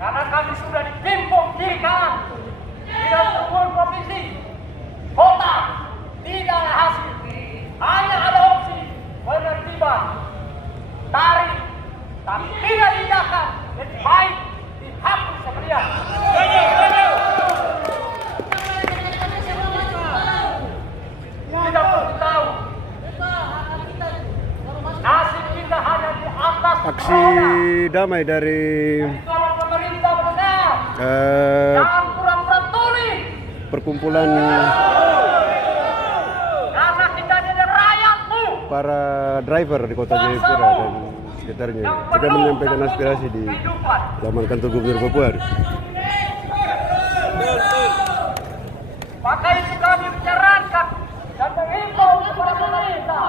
Karena kami sudah ditimpuk kiri kanan. Tidak seluruh provinsi, kota, tidak ada hasil. Hanya ada opsi penertiban, tarik, tapi tidak tindakan. Lebih baik dihapus sekalian. Kita perlu tahu nasib kita hanya di atas Aksi damai dari tolong pemerintah benar. Jangan pura-pura tuli. perkumpulan Karena kita ini rakyatmu. para driver di Kota Jayapura dan sekitarnya juga menyampaikan aspirasi di halaman kantor Gubernur Papua. Maka itu kami menyarankan dan mengimbau kepada pemerintah.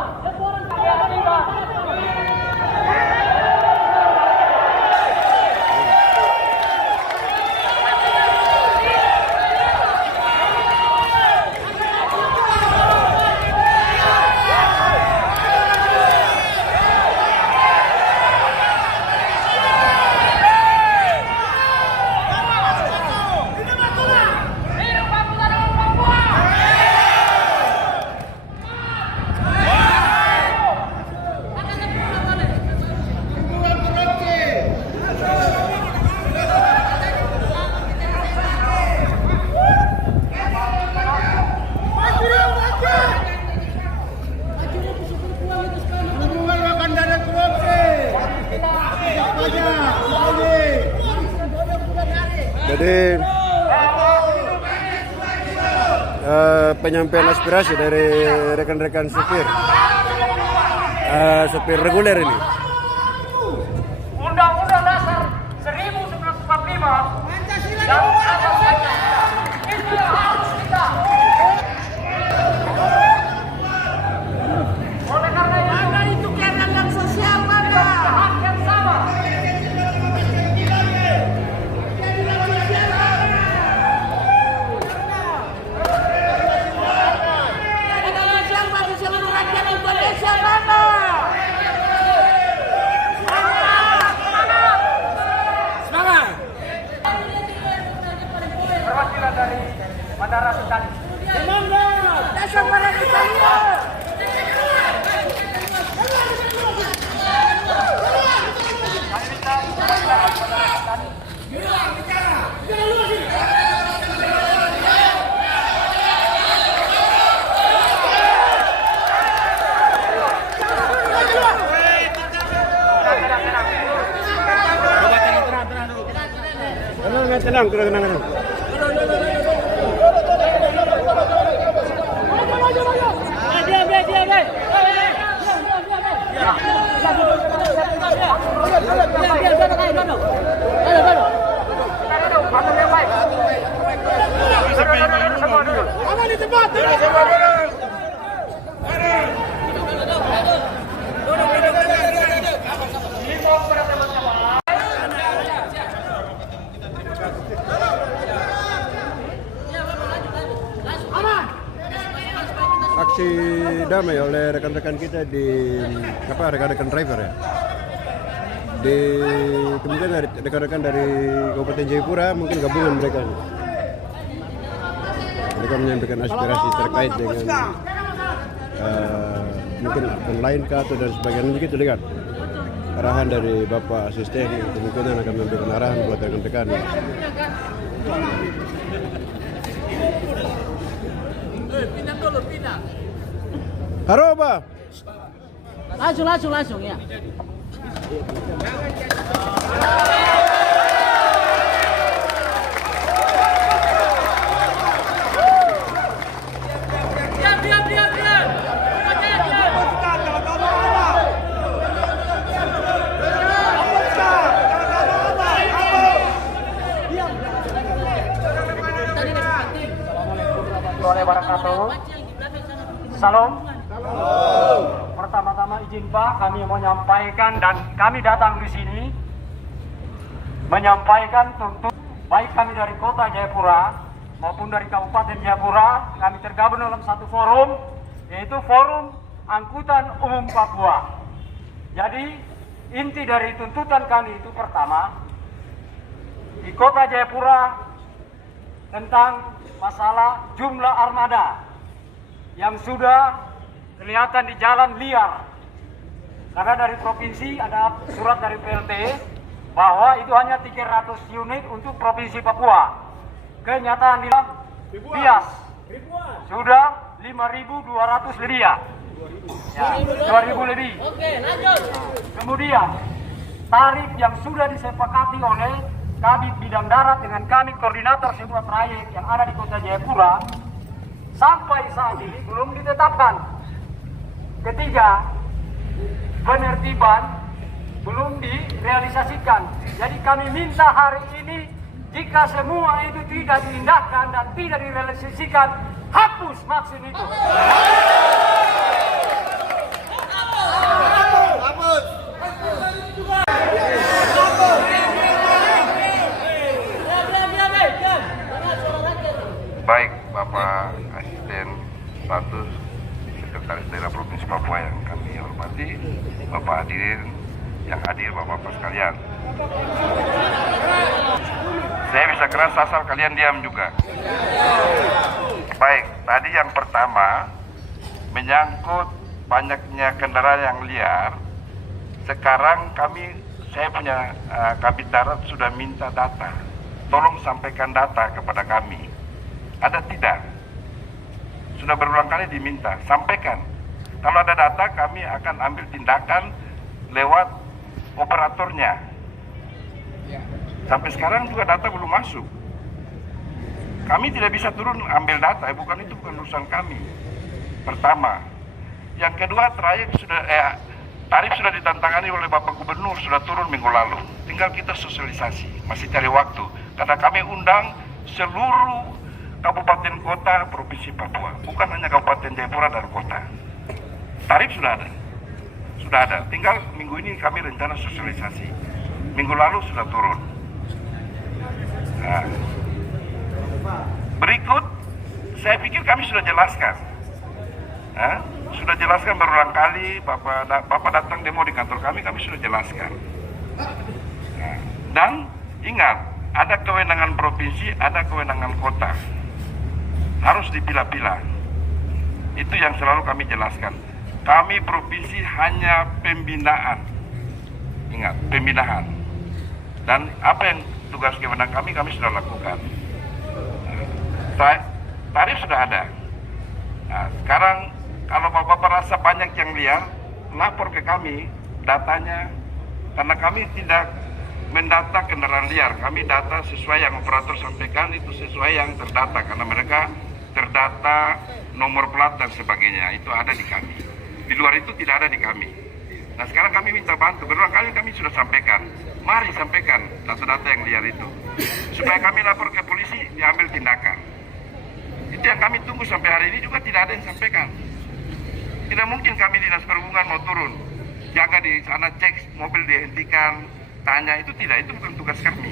Jadi penyampaian aspirasi dari rekan-rekan supir reguler ini. Undang-Undang Dasar 1945 dan asas itu yang harus kita. Oleh karena itu keadilan sosial maka hak yang sama. Perwakilan dari Bandara Sentani. Semangat! Dasar Bandara Sentani! Kami minta perwakilan Bandara Sentani. Tenang, tenang. Aksi damai oleh rekan-rekan kita di rekan-rekan driver ya. Kemudian rekan-rekan dari Kabupaten Jayapura mungkin gabungan mereka. Mereka menyampaikan aspirasi terkait dengan mungkin online kah atau dan sebagainya begitu lihat. Arahan dari Bapak Asisten kemungkinan akan memberikan arahan buat rekan-rekan. Pindah dulu, pindah. Haroba. Langsung ya. Salam. Pertama-tama izin Pak, kami mau menyampaikan dan kami datang di sini menyampaikan tuntutan baik kami dari Kota Jayapura maupun dari Kabupaten Jayapura. Kami tergabung dalam satu forum, yaitu Forum Angkutan Umum Papua. Jadi inti dari tuntutan kami itu pertama, di Kota Jayapura tentang masalah jumlah armada yang sudah kelihatan di jalan liar. Karena dari provinsi ada surat dari PLT bahwa itu hanya 300 unit untuk Provinsi Papua. Kenyataan di bias sudah 5.200 lebih ya. 2.000 lebih. Oke, lanjut. Kemudian tarif yang sudah disepakati oleh Kabid Bidang Darat dengan kami koordinator semua trayek yang ada di Kota Jayapura sampai saat ini belum ditetapkan. Ketiga, penertiban belum direalisasikan. Jadi kami minta hari ini jika semua itu tidak diindahkan dan tidak direalisasikan, hapus vaksin itu. Baik, Bapak Asisten Status Sekretaris Daerah Provinsi Papua yang kami hormati, Bapak hadirin yang hadir, Bapak-Bapak sekalian. Saya bisa keras asal kalian diam juga. Baik, tadi yang pertama menyangkut banyaknya kendaraan yang liar. Sekarang saya punya Kabid Darat sudah minta data. Tolong sampaikan data kepada kami. Ada tidak? Sudah berulang kali diminta, sampaikan. Kalau ada data, kami akan ambil tindakan lewat operatornya. Sampai sekarang juga data belum masuk. Kami tidak bisa turun ambil data, itu bukan urusan kami. Pertama. Yang kedua, tarif sudah ditantangani oleh Bapak Gubernur, sudah turun minggu lalu. Tinggal kita sosialisasi, masih cari waktu. Karena kami undang seluruh kabupaten kota Provinsi Papua, bukan hanya Kabupaten Jayapura dan kota. Tarif sudah ada. Tinggal minggu ini kami rencana sosialisasi. Minggu lalu sudah turun. Nah, berikut, saya pikir kami sudah jelaskan. Sudah jelaskan berulang kali. Bapak datang demo di kantor kami sudah jelaskan. Nah, dan ingat, ada kewenangan provinsi, ada kewenangan kota. Harus dipilah-pilah. Itu yang selalu kami jelaskan. Kami provinsi hanya pembinaan. Ingat, pembinaan. Dan apa yang tugas kewenangan kami sudah lakukan. Tarif sudah ada. Nah, sekarang kalau Bapak merasa banyak yang liar, lapor ke kami datanya. Karena kami tidak mendata kendaraan liar. Kami data sesuai yang operator sampaikan, itu sesuai yang terdata. Karena mereka terdata nomor plat dan sebagainya, itu ada di kami. Di luar itu tidak ada di kami. Nah, sekarang kami minta bantu. Berulang kali kami sudah sampaikan, mari sampaikan data-data yang liar itu supaya kami lapor ke polisi, diambil tindakan. Itu yang kami tunggu sampai hari ini juga tidak ada yang sampaikan. Tidak mungkin kami Dinas Perhubungan mau turun jaga di sana, cek mobil dihentikan, tanya, itu tidak, itu bukan tugas kami.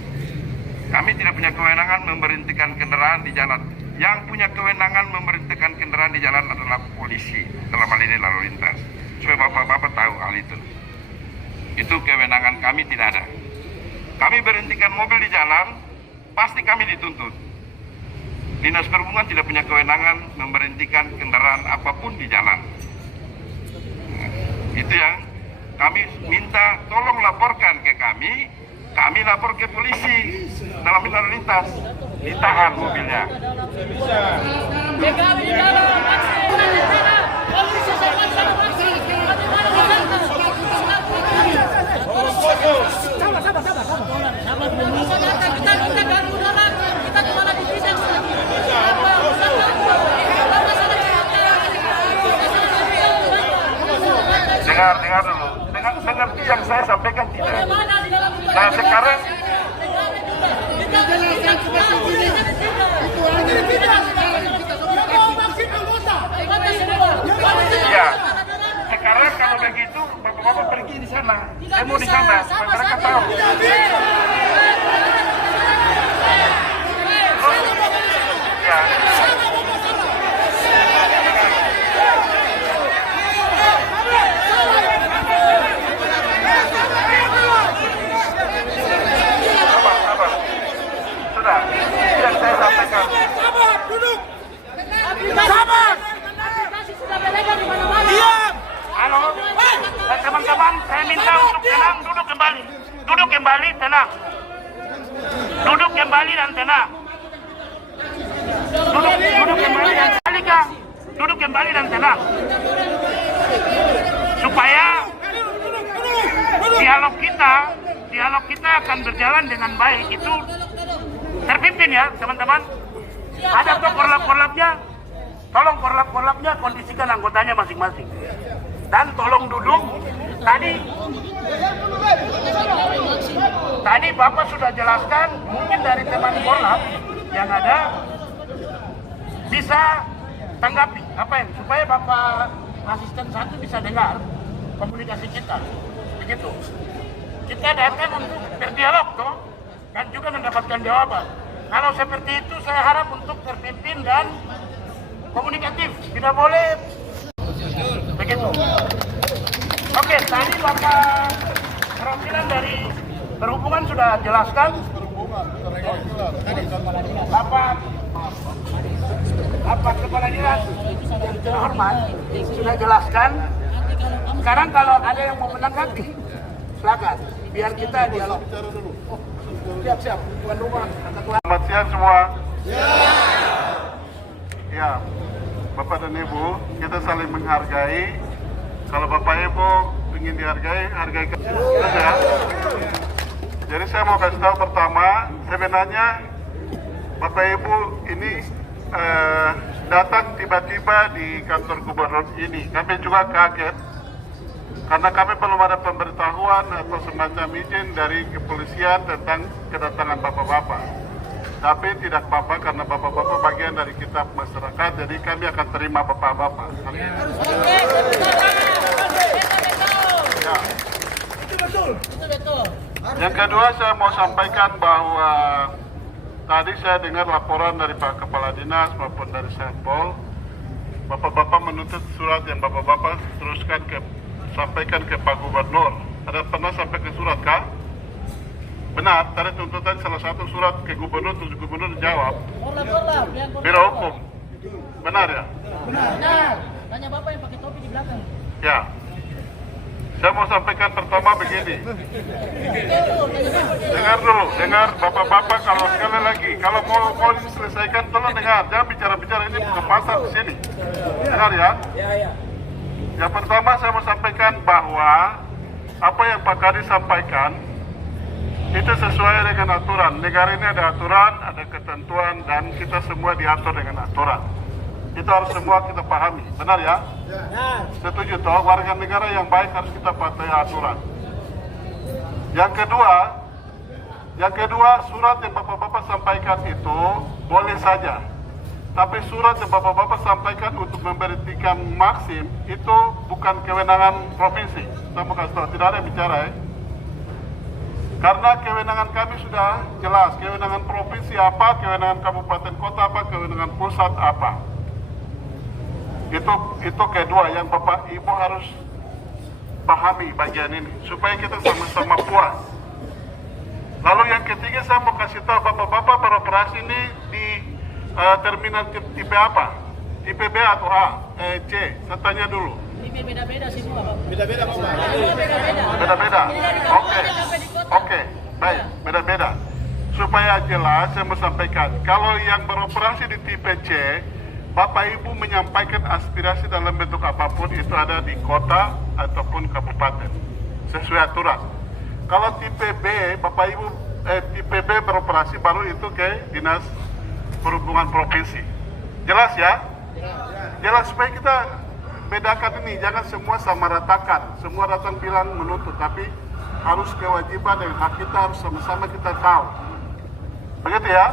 Kami tidak punya kewenangan memberhentikan kendaraan di jalan. Yang punya kewenangan memberhentikan kendaraan di jalan adalah polisi, dalam hal ini lalu lintas. Supaya bapak-bapak tahu hal itu. Itu kewenangan kami tidak ada. Kami berhentikan mobil di jalan, pasti kami dituntut. Dinas Perhubungan tidak punya kewenangan memberhentikan kendaraan apapun di jalan. Nah, itu yang kami minta, tolong laporkan ke kami lapor ke polisi dalam lalu lintas, ditahan mobilnya. Dengar dulu. Mengerti yang saya sampaikan tidak? Nah, sekarang ya, sekarang kalau begitu bapak-bapak pergi di sana, demo di sana supaya mereka tahu. Ya. saya minta untuk tenang, duduk kembali. Duduk kembali, tenang. Duduk kembali dan tenang. Duduk kembali dan kembali, Kang. Duduk kembali dan tenang. Supaya dialog kita akan berjalan dengan baik. Itu terpimpin ya, teman-teman. Ada tuh korlap-korlapnya. Tolong korlap-korlapnya kondisikan anggotanya masing-masing. Dan tolong duduk. Tadi Bapak sudah jelaskan, mungkin dari teman korlap yang ada bisa tanggapi apa yang supaya Bapak asisten satu bisa dengar komunikasi kita. Begitu. Kita datang untuk berdialog toh dan juga mendapatkan jawaban. Kalau seperti itu saya harap untuk terpimpin dan komunikatif. Tidak boleh begitu. Oke, tadi Bapak perwakilan dari perhubungan sudah jelaskan. Bapak Kepala Dinas yang terhormat sudah jelaskan. Sekarang kalau ada yang mau menanggapi, silakan. Biar kita dialog. Siap, tuan rumah. Selamat siang semua. Ya, Bapak dan Ibu, kita saling menghargai. Kalau Bapak Ibu ingin dihargai, hargai ya. Jadi saya mau kasih tahu pertama, sebenarnya Bapak Ibu ini datang tiba-tiba di kantor gubernur ini. Kami juga kaget karena kami belum ada pemberitahuan atau semacam izin dari kepolisian tentang kedatangan bapak-bapak. Tapi tidak apa-apa karena bapak-bapak bagian dari kita masyarakat, jadi kami akan terima bapak-bapak. Ya. Yang kedua saya mau sampaikan bahwa tadi saya dengar laporan dari Pak Kepala Dinas maupun dari Satpol, bapak-bapak menuntut surat yang bapak-bapak teruskan sampaikan ke Pak Gubernur. Ada pernah sampai ke surat kah? Benar, tadi tuntutan salah satu surat ke Gubernur, terus Gubernur jawab. Biro Hukum. Benar ya? Benar. Tanya Bapak yang pakai topi di belakang. Ya. Saya mau sampaikan pertama begini. Dengar dulu, dengar bapak-bapak kalau sekali lagi, kalau mau diselesaikan tolong dengar, jangan bicara-bicara ini bukan pasar di sini. Dengar ya? Yang pertama saya mau sampaikan bahwa apa yang Pak Kadi sampaikan itu sesuai dengan aturan. Negara ini ada aturan, ada ketentuan, dan kita semua diatur dengan aturan. Itu harus semua kita pahami, benar ya? Setuju toh, warga negara yang baik harus kita patuhi aturan. Yang kedua, surat yang bapak-bapak sampaikan itu boleh saja. Tapi surat yang bapak-bapak sampaikan untuk memberhentikan Maxim itu bukan kewenangan provinsi. Saya mau kasih tahu, tidak ada yang bicara ya. Karena kewenangan kami sudah jelas, kewenangan provinsi apa, kewenangan kabupaten kota apa, kewenangan pusat apa. Itu kedua yang Bapak Ibu harus pahami bagian ini supaya kita sama-sama puas. Lalu yang ketiga saya mau kasih tahu bapak-bapak beroperasi ini di terminal tipe apa? Tipe B atau A? C? Saya tanya dulu. Tipe beda-beda semua, Pak. Beda-beda. Beda-beda. Oke, baik, beda-beda. Supaya jelas saya mau sampaikan, kalau yang beroperasi di tipe C, Bapak Ibu menyampaikan aspirasi dalam bentuk apapun itu ada di kota ataupun kabupaten sesuai aturan. Kalau tipe B, Bapak Ibu tipe B beroperasi baru itu ke Dinas Perhubungan Provinsi. Jelas ya? Jelas supaya kita bedakan ini, jangan semua sama ratakan. Semua datang bilang menuntut, tapi harus kewajiban dan hak kita harus sama-sama kita tahu. Begitu ya?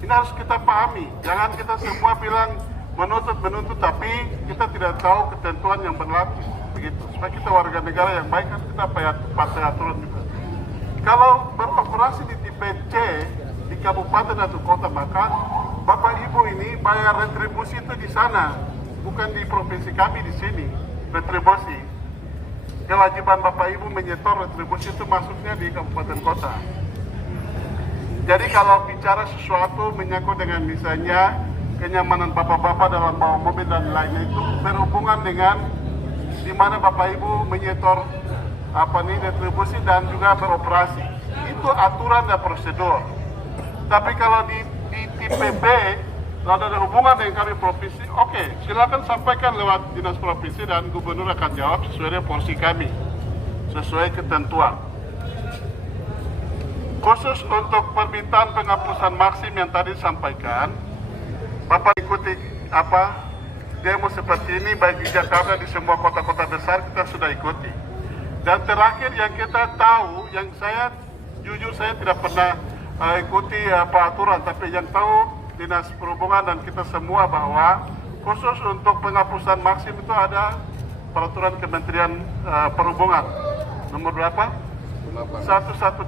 Ini harus kita pahami, jangan kita semua bilang menuntut, tapi kita tidak tahu ketentuan yang berlaku. Begitu, supaya kita warga negara yang baik kan kita patuhi aturan juga. Kalau beroperasi di tipe C, di kabupaten atau kota, maka Bapak Ibu ini bayar retribusi itu di sana, bukan di provinsi kami di sini. Retribusi, kewajiban Bapak Ibu menyetor retribusi itu masuknya di kabupaten kota. Jadi kalau bicara sesuatu menyangkut dengan misalnya kenyamanan bapak-bapak dalam bawa mobil dan lainnya itu berhubungan dengan di mana Bapak Ibu menyetor retribusi dan juga beroperasi. Itu aturan dan prosedur. Tapi kalau di TPB kalau ada hubungan dengan kami provinsi, oke, silakan sampaikan lewat dinas provinsi dan gubernur akan jawab sesuai dengan porsi kami, sesuai ketentuan. Khusus untuk permintaan penghapusan maksim yang tadi disampaikan, Bapak ikuti demo seperti ini baik di Jakarta, di semua kota-kota besar kita sudah ikuti. Dan terakhir yang kita tahu, yang jujur saya tidak pernah ikuti aturan, tapi yang tahu Dinas Perhubungan dan kita semua bahwa khusus untuk penghapusan maksim itu ada peraturan Kementerian Perhubungan nomor berapa? 118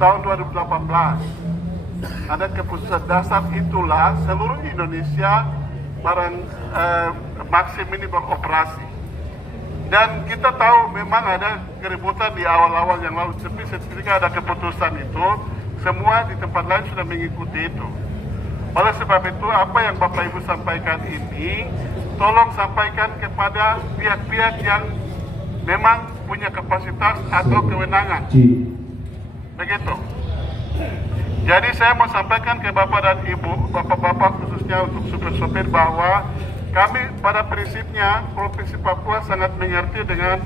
tahun 2018. Ada keputusan dasar, itulah seluruh Indonesia maksim ini beroperasi. Dan kita tahu memang ada keributan di awal-awal yang lalu, tapi ketika ada keputusan itu, semua di tempat lain sudah mengikuti itu. Oleh sebab itu, apa yang Bapak Ibu sampaikan ini, tolong sampaikan kepada pihak-pihak yang memang punya kapasitas atau kewenangan. Begitu. Jadi saya mau sampaikan ke Bapak dan Ibu, Bapak-bapak khususnya untuk supir-supir, bahwa kami pada prinsipnya Provinsi Papua sangat mengerti dengan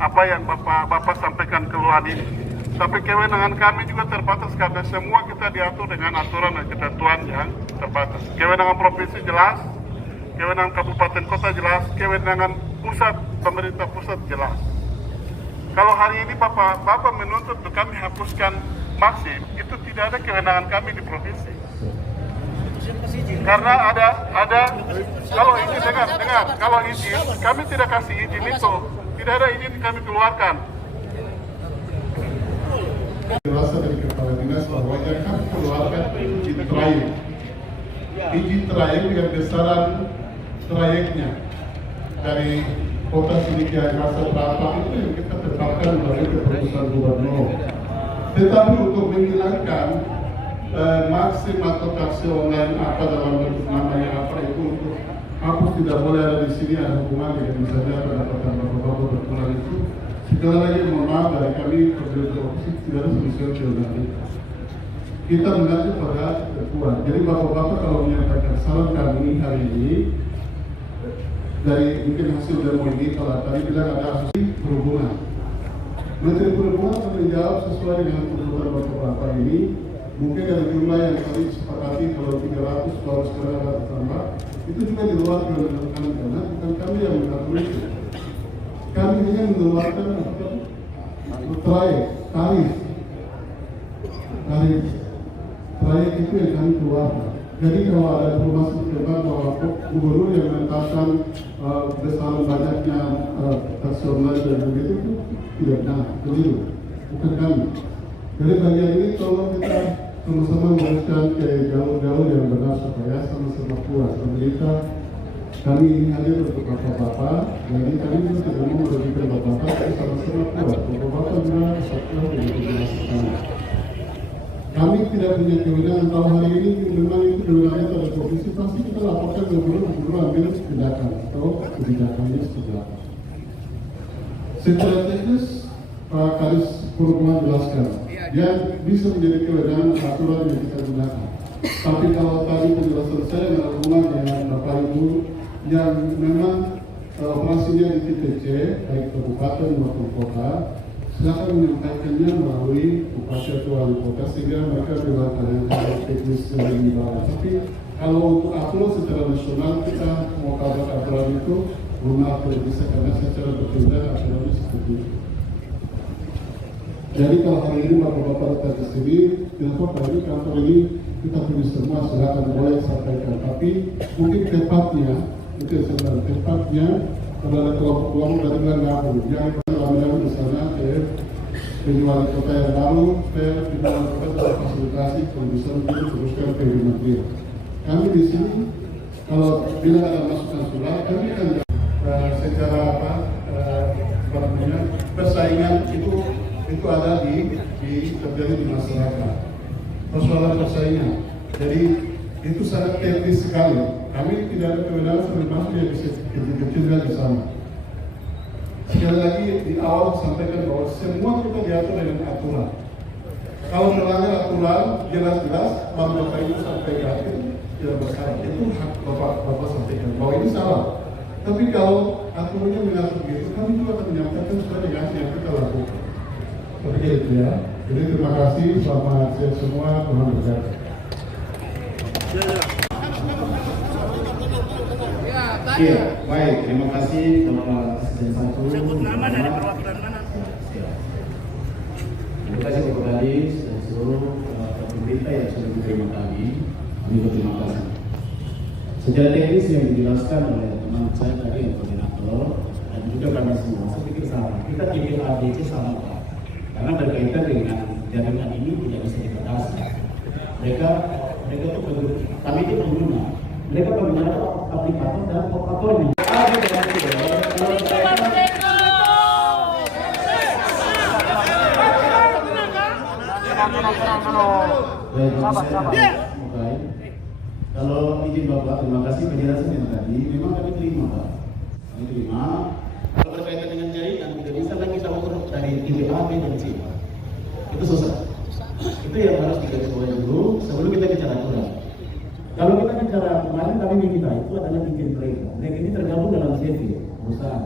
apa yang Bapak sampaikan keluhan ini. Tapi kewenangan kami juga terbatas karena semua kita diatur dengan aturan dan ketentuan yang terbatas. Kewenangan provinsi jelas, kewenangan kabupaten kota jelas, kewenangan pusat, pemerintah pusat jelas. Kalau hari ini Bapak menuntut untuk kami hapuskan maksim, itu tidak ada kewenangan kami di provinsi. Karena ada kalau izin dengar, kalau izin kami tidak kasih izin itu, tidak ada izin kami keluarkan. Rasa dari kepala dinas bahwa yang kami keluarkan izin trayek. Izin trayek dengan besaran trayeknya dari kota sedemikian rasa berapa itu yang kita tetapkan melalui keputusan gubernur. Tetapi untuk menghilangkan maksim atau taksi online dalam bentuk namanya itu untuk hapus tidak boleh ada di sini, ada hubungan dengan misalnya pendapatan bapak-bapak berkurang itu. Sekali lagi mohon maaf dari kami pemerintah provinsi tidak ada solusi nanti. Kita mengacu pada ketentuan. Jadi bapak-bapak kalau menyampaikan saran kami hari ini dari mungkin hasil demo ini, kalau tadi bilang ada asosiasi perhubungan. Menteri Perhubungan akan menjawab sesuai dengan kebutuhan bapak-bapak ini. Mungkin dari jumlah yang tadi disepakati kalau 300 kalau sekarang ada tambah, itu juga di luar kewenangan kami karena bukan kami yang mengatur itu. Kami hanya mengeluarkan tarif itu yang kami keluarkan. Jadi kalau ada informasi tentang bahwa gubernur yang menetapkan besaran banyaknya taksi online dan begitu itu tidak benar, keliru, bukan kami. Jadi bagian ini tolong kita sama-sama memberikan ke jalur-jalur yang benar supaya sama-sama puas. Pemerintah kami ini hadir untuk bapak-bapak, jadi kami juga tidak mau merugikan bapak-bapak, tapi sama-sama puas. Bapak-bapak juga kesatuan dengan kebiasaan kami. Kami tidak punya kewenangan kalau hari ini memang itu kewenangan pada provinsi, pasti kita laporkan ke gubernur ambil tindakan atau kebijakannya seperti apa. Secara teknis, Pak Kadis Perhubungan jelaskan, yang bisa menjadi kewenangan aturan yang kita gunakan. Tapi kalau tadi penjelasan saya berhubungan dengan Bapak Ibu yang memang operasinya di TPC, baik kabupaten maupun kota, silakan menyampaikannya melalui bupati atau wali kota sehingga mereka melakukan hal teknis lebih bawah. Tapi kalau untuk aturan secara nasional kita mau kabar aturan itu belum tidak bisa karena secara berbeda aturannya seperti itu. Jadi kalau hari ini bapak-bapak datang ke sini, kenapa hari ini kantor ini kita punya semua silakan boleh sampaikan. Tapi mungkin tepatnya kalau ada kelompok-kelompok dari bilang nggak perlu. Jangan lama-lama di sana penjualan kota yang baru, penjualan kota dalam fasilitasi kalau bisa mungkin teruskan ke Menteri. Kami di sini kalau bila ada masukan surat, kami akan secara persaingan itu ada terjadi di masyarakat. Persoalan persaingan. Jadi itu sangat teknis sekali. Kami tidak ada kewenangan sampai masuk yang kecil-kecil di sana. Sekali lagi di awal sampaikan bahwa semua kita diatur dengan aturan. Kalau melanggar aturan jelas-jelas, Bapak Ibu sampaikan tidak bersalah. Itu hak Bapak sampaikan bahwa ini salah. Tapi kalau aturannya mengatur begitu, kami juga akan menyampaikan sesuai dengan yang kita lakukan. Seperti itu ya. Jadi terima kasih, selamat siang semua, Tuhan berkati. Iya, baik. Terima kasih Bapak Asisten 1. Sebut nama dari perwakilan mana? Terima kasih Bapak Kadis dan seluruh pemerintah yang sudah menerima kami. Kami berterima kasih. Secara teknis yang dijelaskan oleh teman saya tadi yang koordinator dan juga kami semua, saya pikir sama. Kita pilih ABC sama Pak. Karena berkaitan dengan jaringan ini tidak bisa dibatasi. Mereka itu kami itu pengguna. Mereka pengguna aplikator dan operatornya. Kalau izin Bapak, terima kasih penjelasan yang tadi. Memang kami terima Pak. Kami terima. Kalau berkaitan dengan jaringan, tidak bisa lagi sama dari tipe A, B, dan C. Itu susah. Itu yang harus digarisbawahi dulu sebelum kita bicara aturan. Kalau kita bicara kemarin kami minta itu adalah izin mereka. Mereka ini tergabung dalam CV perusahaan.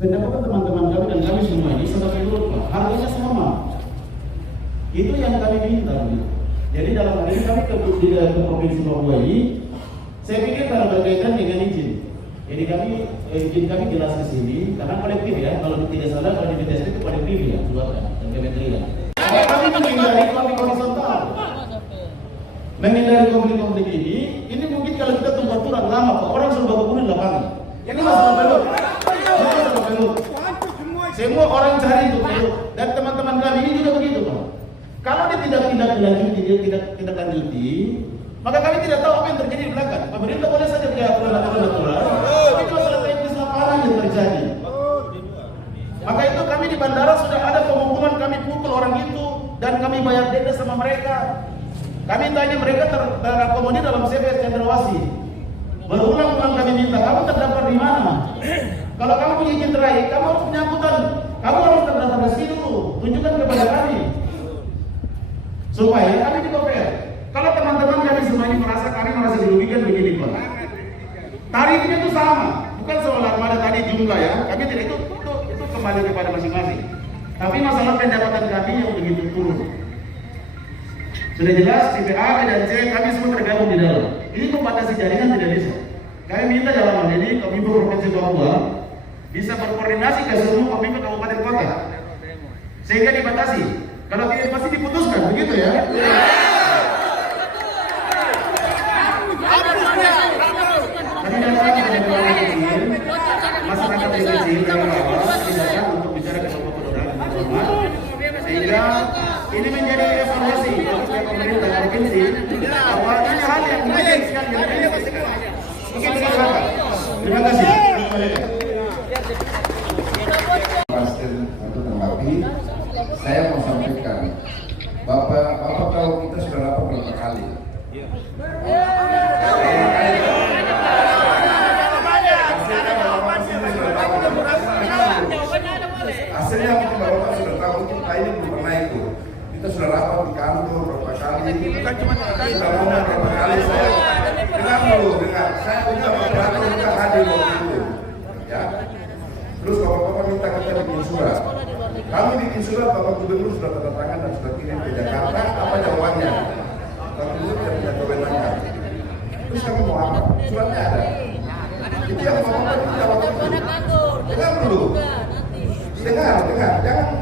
Pendapatan teman-teman kami dan kami semua ini sama menurut Pak, harganya sama. Itu yang kami minta. Jadi dalam hal ini kami ke Provinsi Papua ini, saya pikir kalau berkaitan dengan izin. Jadi izin kami jelas ke sini karena kolektif ya. Kalau tidak salah kalau di BTS itu kolektif ya, dan kementerian. Kami menghindari konflik horizontal. Menghindari konflik ini mungkin kalau kita tunggu aturan lama, Pak. Orang sudah berkumpul di lapangan. Ini masalah belum. Semua orang cari untuk belum. Dan teman-teman kami ini juga begitu, Pak. Kalau dia tidak dilanjuti, dia tidak lanjuti, maka kami tidak tahu apa yang terjadi di belakang. Pemerintah boleh saja punya aturan-aturan, tapi masalah teknis lapangan yang terjadi. Maka itu kami di bandara sudah ada pengumuman kami pukul orang itu dan kami bayar denda sama mereka. Kami tanya mereka terakomodir dalam CVS Cendrawasih. Berulang-ulang kami minta, kamu terdaftar di mana? Kalau kamu punya izin trayek, kamu harus punya angkutan. Kamu harus terdaftar di sini dulu. Tunjukkan kepada kami. Supaya kami juga fair. Kalau teman-teman kami semuanya merasa dirugikan begini Pak. Tarifnya itu sama, bukan soal armada tadi jumlah ya. Kami tidak itu kembali kepada masing-masing. Tapi masalah pendapatan kami yang begitu turun. Sudah jelas tipe A, B, dan C kami semua tergabung di dalam. Ini membatasi jaringan tidak bisa. Kami minta dalam hal ini Kominfo Provinsi Papua bisa berkoordinasi ke seluruh Kominfo Kabupaten Kota sehingga dibatasi. Kalau tidak pasti diputuskan, begitu ya? Masyarakat kecil yang bawah silakan untuk bicara ke Bapak sehingga ini menjadi evaluasi bagi pemerintah provinsi bahwa ini hal yang penting sekali. Mungkin silakan. Terima kasih. Pasien atau tanggapi, saya mau sampaikan, Bapak tahu kita sudah lapor berapa kali? Hasilnya mungkin Bapak sudah tahu, kita ini belum pernah itu. Kita sudah rapat di kantor berapa kali, kita ngomong berapa kali. Saya dengar dulu, saya juga operator juga hadir waktu itu, ya. Terus Bapak minta kita bikin surat. Kami bikin surat, Bapak Gubernur sudah tanda tangan dan sudah kirim ke Jakarta. Apa jawabannya? Bapak Gubernur tidak punya kewenangan. Terus kami mau apa? Suratnya ada. Itu yang Bapak jawab itu. Dengar dulu. Dengar.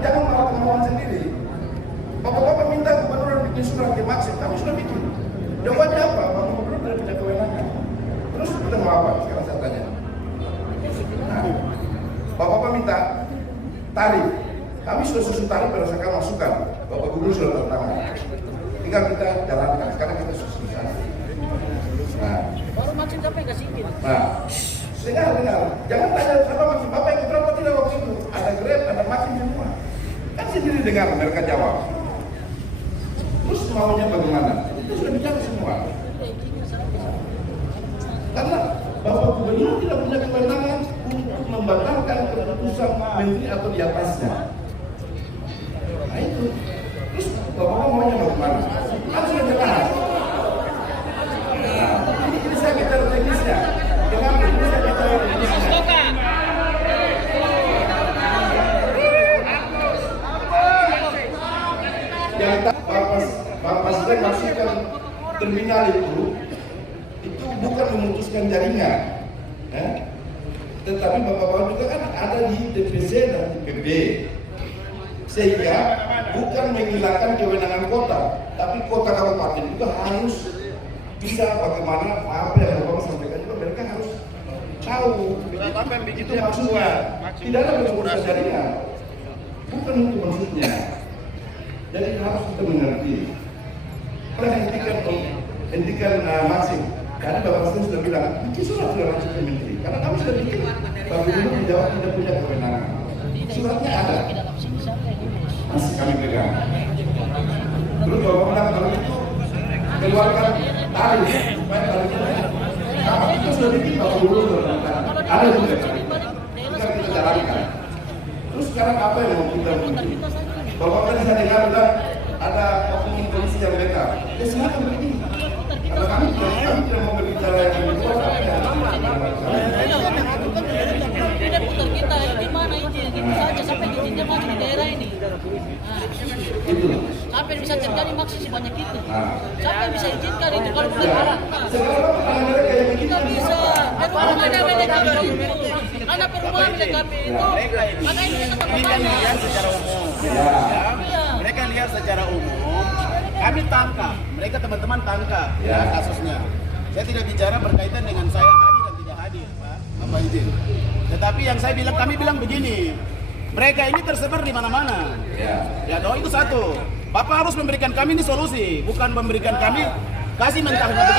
Jangan malah kemauan sendiri. Bapak minta Gubernur bikin surat ke Maksim. Kami sudah bikin. Jawabannya apa? Bapak Gubernur tidak punya kewenangan. Terus kita mau apa? Sekarang saya tanya. Nah, Bapak minta tarif. Kami sudah susun tarif berdasarkan masukan. Bapak Gubernur sudah tanda tangan. Tinggal kita jalankan. Sekarang kita susun sana. Nah, baru Maksim sampai ke sini. Nah, dengar. Jangan tanya sama Maksim. Bapak ikut berapa tidak waktu itu? Ada Grab, ada Maksim semua. Kan sendiri dengar mereka jawab. Terus maunya bagaimana? Kita sudah bicara semua. Karena Bapak Gubernur tidak punya kewenangan untuk membatalkan keputusan menteri atau di atasnya. Nah itu. Terus Bapak maunya bagaimana? Kan sudah jelas. Nah, ini saya bicara teknisnya. Dengan ini saya bicara teknisnya. Yang Bapak sedang maksudkan terminal itu bukan memutuskan jaringan, tetapi Bapak-bapak juga kan ada di DPC dan DPD, sehingga bukan menghilangkan kewenangan kota, tapi kota kabupaten juga harus bisa bagaimana apa yang Bapak sampaikan juga mereka harus tahu. Itu maksudnya, tidak ada memutuskan jaringan, bukan itu maksudnya. Jadi harus kita mengerti. Hentikan Maxim. Karena Bapak Presiden sudah bilang, bikin surat langsung ke Menteri. Karena kami sudah bikin, Pak Gubernur menjawab tidak punya kewenangan. Suratnya ada. Masih kami pegang. Terus Bapak bilang kalau itu keluarkan tarif supaya tarifnya. Kalau itu sudah bikin Pak Gubernur ada juga. Tinggal kita jalankan. Terus sekarang apa yang mau kita bikin? Bapak tadi saya dengar bilang ada oknum polisi yang backup. Ya silakan begini. Kalau kami tidak mau berbicara yang itu, Tidak putar kita, di mana izin? Gitu saja sampai izinnya masuk di daerah ini. itu. Sampai bisa terjadi maksud sebanyak itu. Sampai bisa izinkan itu kalau bukan arah. Kita bisa. Perumahan ada milik kami itu. Ada perumahan milik kami itu. Makanya kita tetap Secara umum. Mereka lihat secara umum. Kami tangkap, mereka teman-teman tangkap kasusnya. Saya tidak bicara berkaitan dengan saya hadir dan tidak hadir, Pak. Apa izin? Tetapi yang saya bilang, kami bilang begini, mereka ini tersebar di mana-mana. Ya, itu satu. Bapak harus memberikan kami ini solusi, bukan memberikan kami kasih mentah-mentah.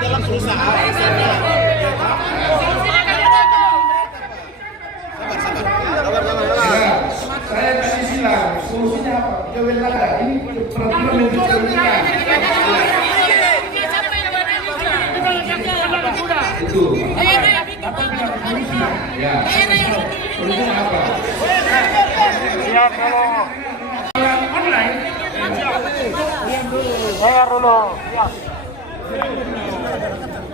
Dalam perusahaan. Saya kasih silang, solusinya apa? Kewenangan ini peraturan menteri. Itu. Ya. Solusinya apa? Siap dulu. Online. Saya dulu. Siap.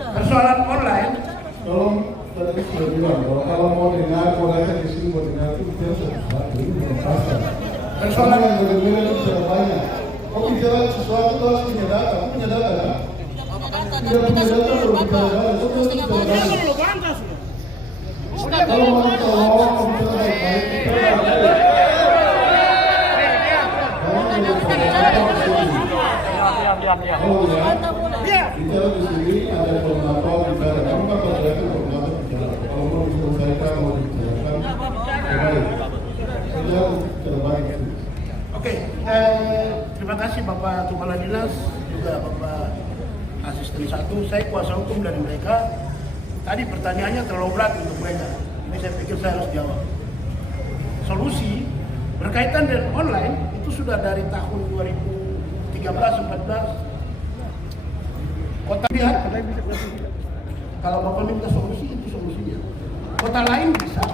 Persoalan online, tolong tadi sudah bilang bahwa kalau mau dengar, mau datang di sini mau dengar itu kita sesuatu ini belum pasal. Persoalan yang berbeda itu sudah banyak. Kau bicara sesuatu itu harus punya data, aku punya data kan? Tidak punya data baru bicara data, itu harus bicara data. Kalau mau kamu bicara baik-baik, bicara baik-baik. Oh ya, bicara di sini ada koordinator bicara, kamu kan koordinator bicara. Kalau mau diselesaikan, mau dibicarakan, baik. Saja terbaik. Oke, terima kasih Bapak Kepala Dinas, juga Bapak Asisten 1. Saya kuasa hukum dari mereka. Tadi pertanyaannya terlalu berat untuk mereka. Ini saya pikir saya harus jawab. Solusi berkaitan dengan online itu sudah dari tahun 2013-14. Kota lihat, kalau Bapak minta solusi, itu solusinya. Kota lain bisa.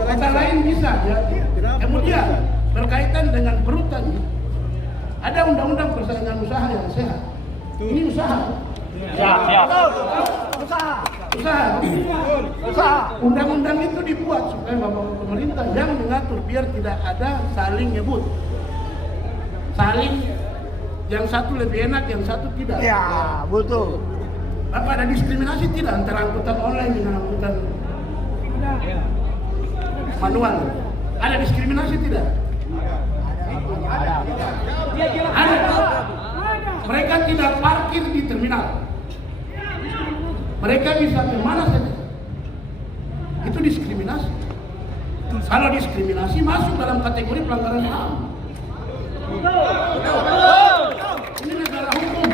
Kota lain bisa ya. Kemudian berkaitan dengan perhutani, ada undang-undang persaingan usaha yang sehat. Ini usaha. Siap. Usaha. Undang-undang itu dibuat supaya Bapak pemerintah yang mengatur biar tidak ada saling nyebut. Saling yang satu lebih enak, yang satu tidak. Ya, betul. Apa ada diskriminasi tidak antara angkutan online dengan angkutan manual? Ada diskriminasi tidak? Ada. Mereka tidak parkir di terminal. Mereka bisa kemana saja. Itu diskriminasi. Kalau diskriminasi masuk dalam kategori pelanggaran HAM. Ini negara hukum.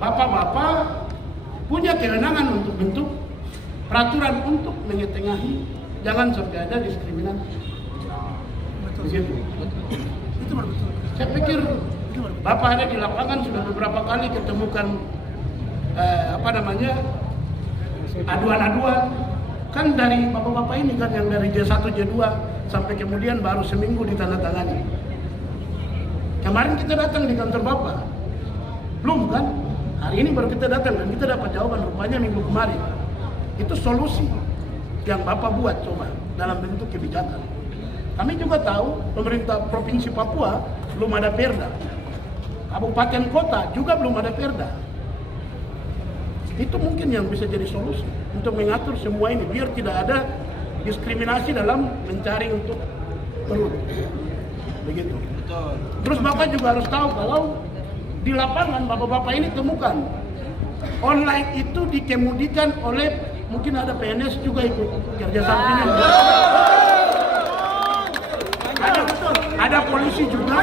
Bapak-bapak punya kewenangan untuk bentuk peraturan untuk menyetengahi, jangan sampai ada diskriminasi. Begitu. Saya pikir Bapak ada di lapangan sudah beberapa kali ketemukan aduan-aduan kan dari bapak-bapak ini kan yang dari J1 J2 sampai kemudian baru seminggu ditandatangani. Kemarin kita datang di kantor Bapak, belum kan? Hari ini baru kita datang dan kita dapat jawaban rupanya minggu kemarin. Itu solusi yang Bapak buat coba dalam bentuk kebijakan. Kami juga tahu pemerintah Provinsi Papua belum ada perda. Kabupaten kota juga belum ada perda. Itu mungkin yang bisa jadi solusi untuk mengatur semua ini biar tidak ada diskriminasi dalam mencari untuk perut. Begitu. Terus Bapak juga harus tahu kalau di lapangan bapak-bapak ini temukan online itu dikemudikan oleh mungkin ada PNS juga ikut kerja sampingan. Ada polisi juga,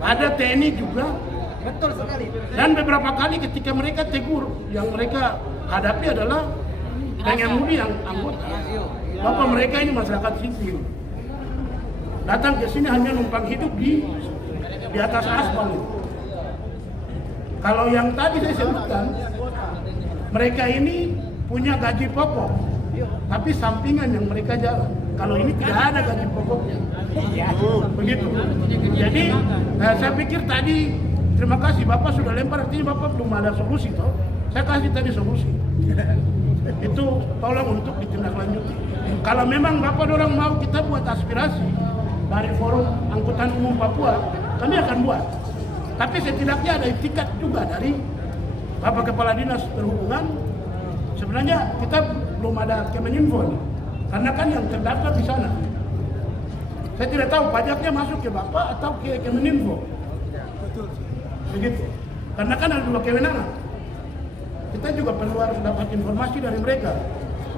ada TNI juga. Betul sekali. Dan beberapa kali ketika mereka tegur, yang mereka hadapi adalah pengemudi yang anggota. Bapak mereka ini masyarakat sipil. Datang ke sini hanya numpang hidup di atas aspal. Kalau yang tadi saya sebutkan, mereka ini punya gaji pokok, tapi sampingan yang mereka jalan. Kalau ini tidak ada gaji pokoknya. Begitu. Jadi saya pikir tadi terima kasih Bapak sudah lempar, artinya Bapak belum ada solusi toh. Saya kasih tadi solusi. Itu tolong untuk ditindaklanjuti. Kalau memang Bapak orang mau kita buat aspirasi dari Forum Angkutan Umum Papua, kami akan buat. Tapi setidaknya ada etikat juga dari Bapak Kepala Dinas Perhubungan. Sebenarnya kita belum ada Kemeninfo, karena kan yang terdaftar di sana. Saya tidak tahu pajaknya masuk ke Bapak atau ke Kemeninfo. Begitu. Karena kan ada dua kewenangan. Kita juga perlu harus dapat informasi dari mereka.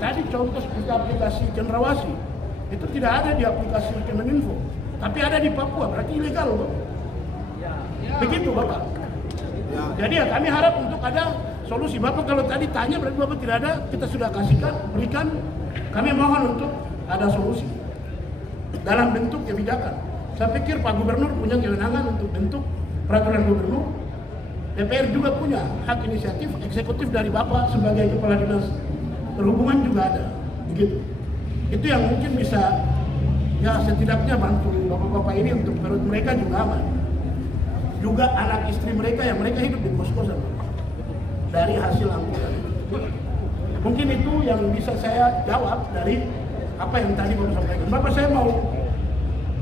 Tadi contoh seperti aplikasi Cendrawasih, itu tidak ada di aplikasi Kemeninfo, tapi ada di Papua, berarti ilegal loh. Begitu Bapak. Jadi ya kami harap untuk ada solusi. Bapak kalau tadi tanya berarti Bapak tidak ada, kita sudah kasihkan, berikan. Kami mohon untuk ada solusi dalam bentuk kebijakan. Saya pikir Pak Gubernur punya kewenangan untuk bentuk peraturan gubernur. DPR juga punya hak inisiatif, eksekutif dari Bapak sebagai Kepala Dinas Perhubungan juga ada. Begitu. Itu yang mungkin bisa ya setidaknya bantu bapak-bapak ini untuk perut mereka juga aman. Juga anak istri mereka yang mereka hidup di kos-kosan dari hasil angkutan. Mungkin itu yang bisa saya jawab dari apa yang tadi Bapak sampaikan. Bapak saya mau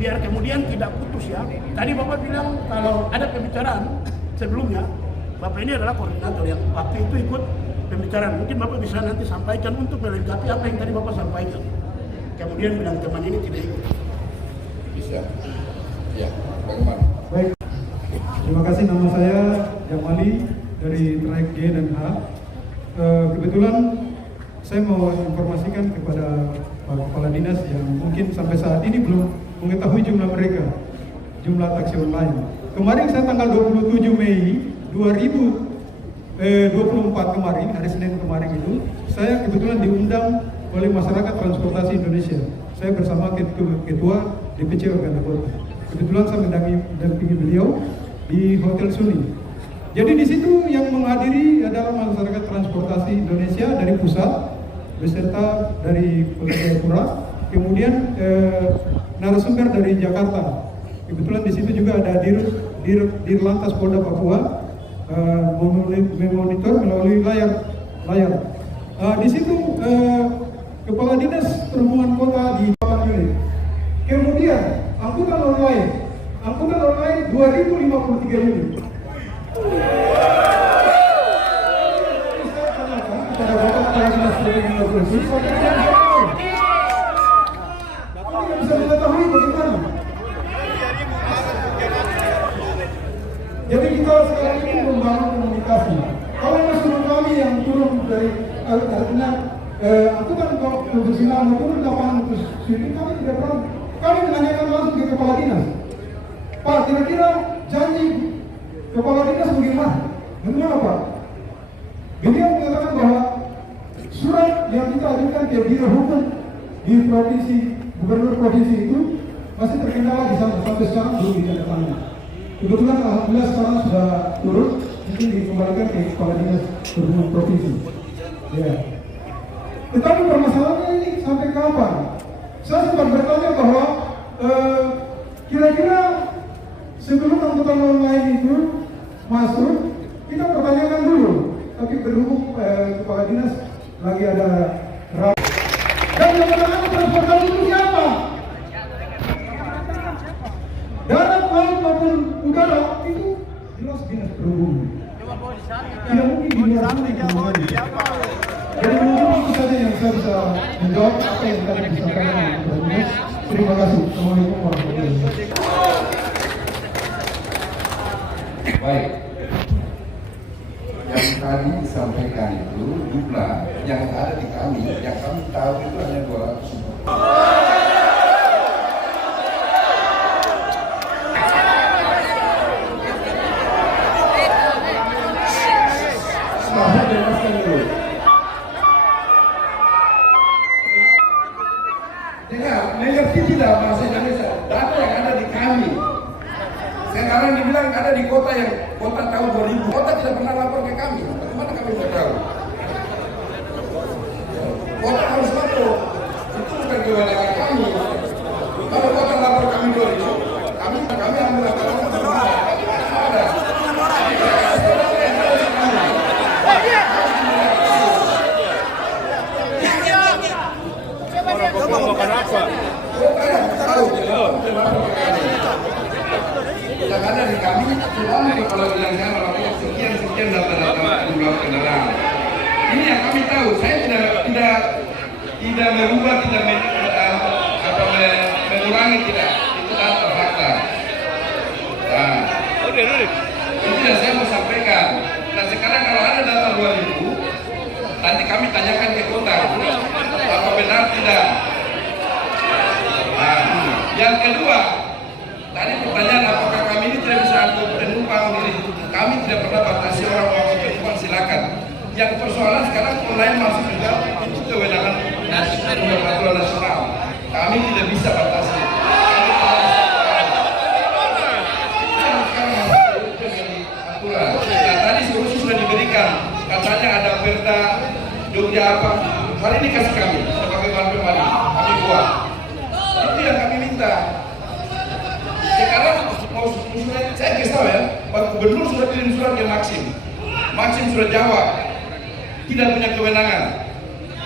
biar kemudian tidak putus ya. Tadi Bapak bilang kalau ada pembicaraan sebelumnya, Bapak ini adalah koordinator yang waktu itu ikut pembicaraan. Mungkin Bapak bisa nanti sampaikan untuk melengkapi apa yang tadi Bapak sampaikan. Kemudian bilang teman ini tidak ikut. Bisa. Ya, bagaimana? Baik. Terima kasih, nama saya Jamali dari trayek G dan H. Kebetulan saya mau informasikan kepada Pak Kepala Dinas yang mungkin sampai saat ini belum mengetahui jumlah mereka, jumlah taksi online. Kemarin saya tanggal 27 Mei 2024 kemarin, hari Senin kemarin itu, saya kebetulan diundang oleh Masyarakat Transportasi Indonesia. Saya bersama Ketua DPC Organa Kota. Kebetulan saya mendampingi beliau di Hotel Suni. Jadi di situ yang menghadiri adalah Masyarakat Transportasi Indonesia dari pusat beserta dari Kota Jayapura, kemudian narasumber dari Jakarta. Kebetulan di situ juga ada Dirlantas Polda Papua memonitor melalui layar. Di situ Kepala Dinas Perhubungan Kota di 8 unit. Kemudian angkutan online 2053 unit. Bisa mengetahui bagaimana? Jadi kita sekarang ini membangun komunikasi. Kalau musuh kami yang turun dari artinya angkutan konvensional turun ke lapangan untuk sini, kami tidak pernah. Kami menanyakan langsung ke Kepala Dinas. Pak, kira-kira janji Kepala Dinas bagaimana? Bagaimana Pak? Beliau mengatakan bahwa surat yang kita ajukan ke Biro Hukum di provinsi, gubernur provinsi itu masih terkendala di sana sampai sekarang belum ditandatangani. Kebetulan alhamdulillah sekarang sudah turun, mungkin dikembalikan ke kepala dinas perhubungan provinsi. Ya. Tetapi permasalahannya ini sampai kapan? Saya sempat bertanya bahwa kira-kira sebelum angkutan online itu masuk, kita pertanyakan dulu. Tapi berhubung kepala dinas lagi ada rapat. Dan yang menangani transportasi itu siapa? Darat, laut maupun udara itu jelas dinas perhubungan. Tidak mungkin di luar sana. Jadi mungkin itu saja yang saya bisa menjawab apa yang tadi disampaikan oleh kepala dinas. Terima kasih. Assalamualaikum warahmatullahi wabarakatuh. Baik. Yang tadi disampaikan itu jumlah yang ada di kami, yang kami tahu itu hanya 200. Mengerti tidak bahasa Indonesia? Data yang ada di kami. Sekarang dibilang ada di kota yang kota tahun 2000. Kota tidak pernah lapor ke kami. Bagaimana kami mau tahu? Kota harus lapor. Itu bukan kewenangan kami. Kalau kota lapor kami 2000, kami ambil laporan. Ada. Yang ada di kami selama kalau bilang saya melakukan sekian data-data jumlah kendaraan. Ini yang kami tahu. Saya tidak merubah, tidak mengurangi, tidak. Itu data fakta. Nah, itu yang saya mau sampaikan. Nah sekarang kalau ada data 2000, nanti kami tanyakan ke kota, apa benar tidak. Nah, yang kedua, tadi pertanyaan apakah kami ini tidak bisa angkut penumpang ini? Kami tidak pernah batasi orang mau angkut penumpang, silakan. Yang persoalan sekarang online masuk juga, itu kewenangan peraturan nasional. Kami tidak bisa batasi. Nah tadi solusi sudah diberikan, katanya ada perda Jogja apa? Hari ini kasih kami sebagai bahan pemali, kami buat. Itu yang kami minta. Sekarang mau saya kasih tahu ya, Pak Gubernur sudah kirim surat ke Maxim. Maxim sudah jawab, tidak punya kewenangan.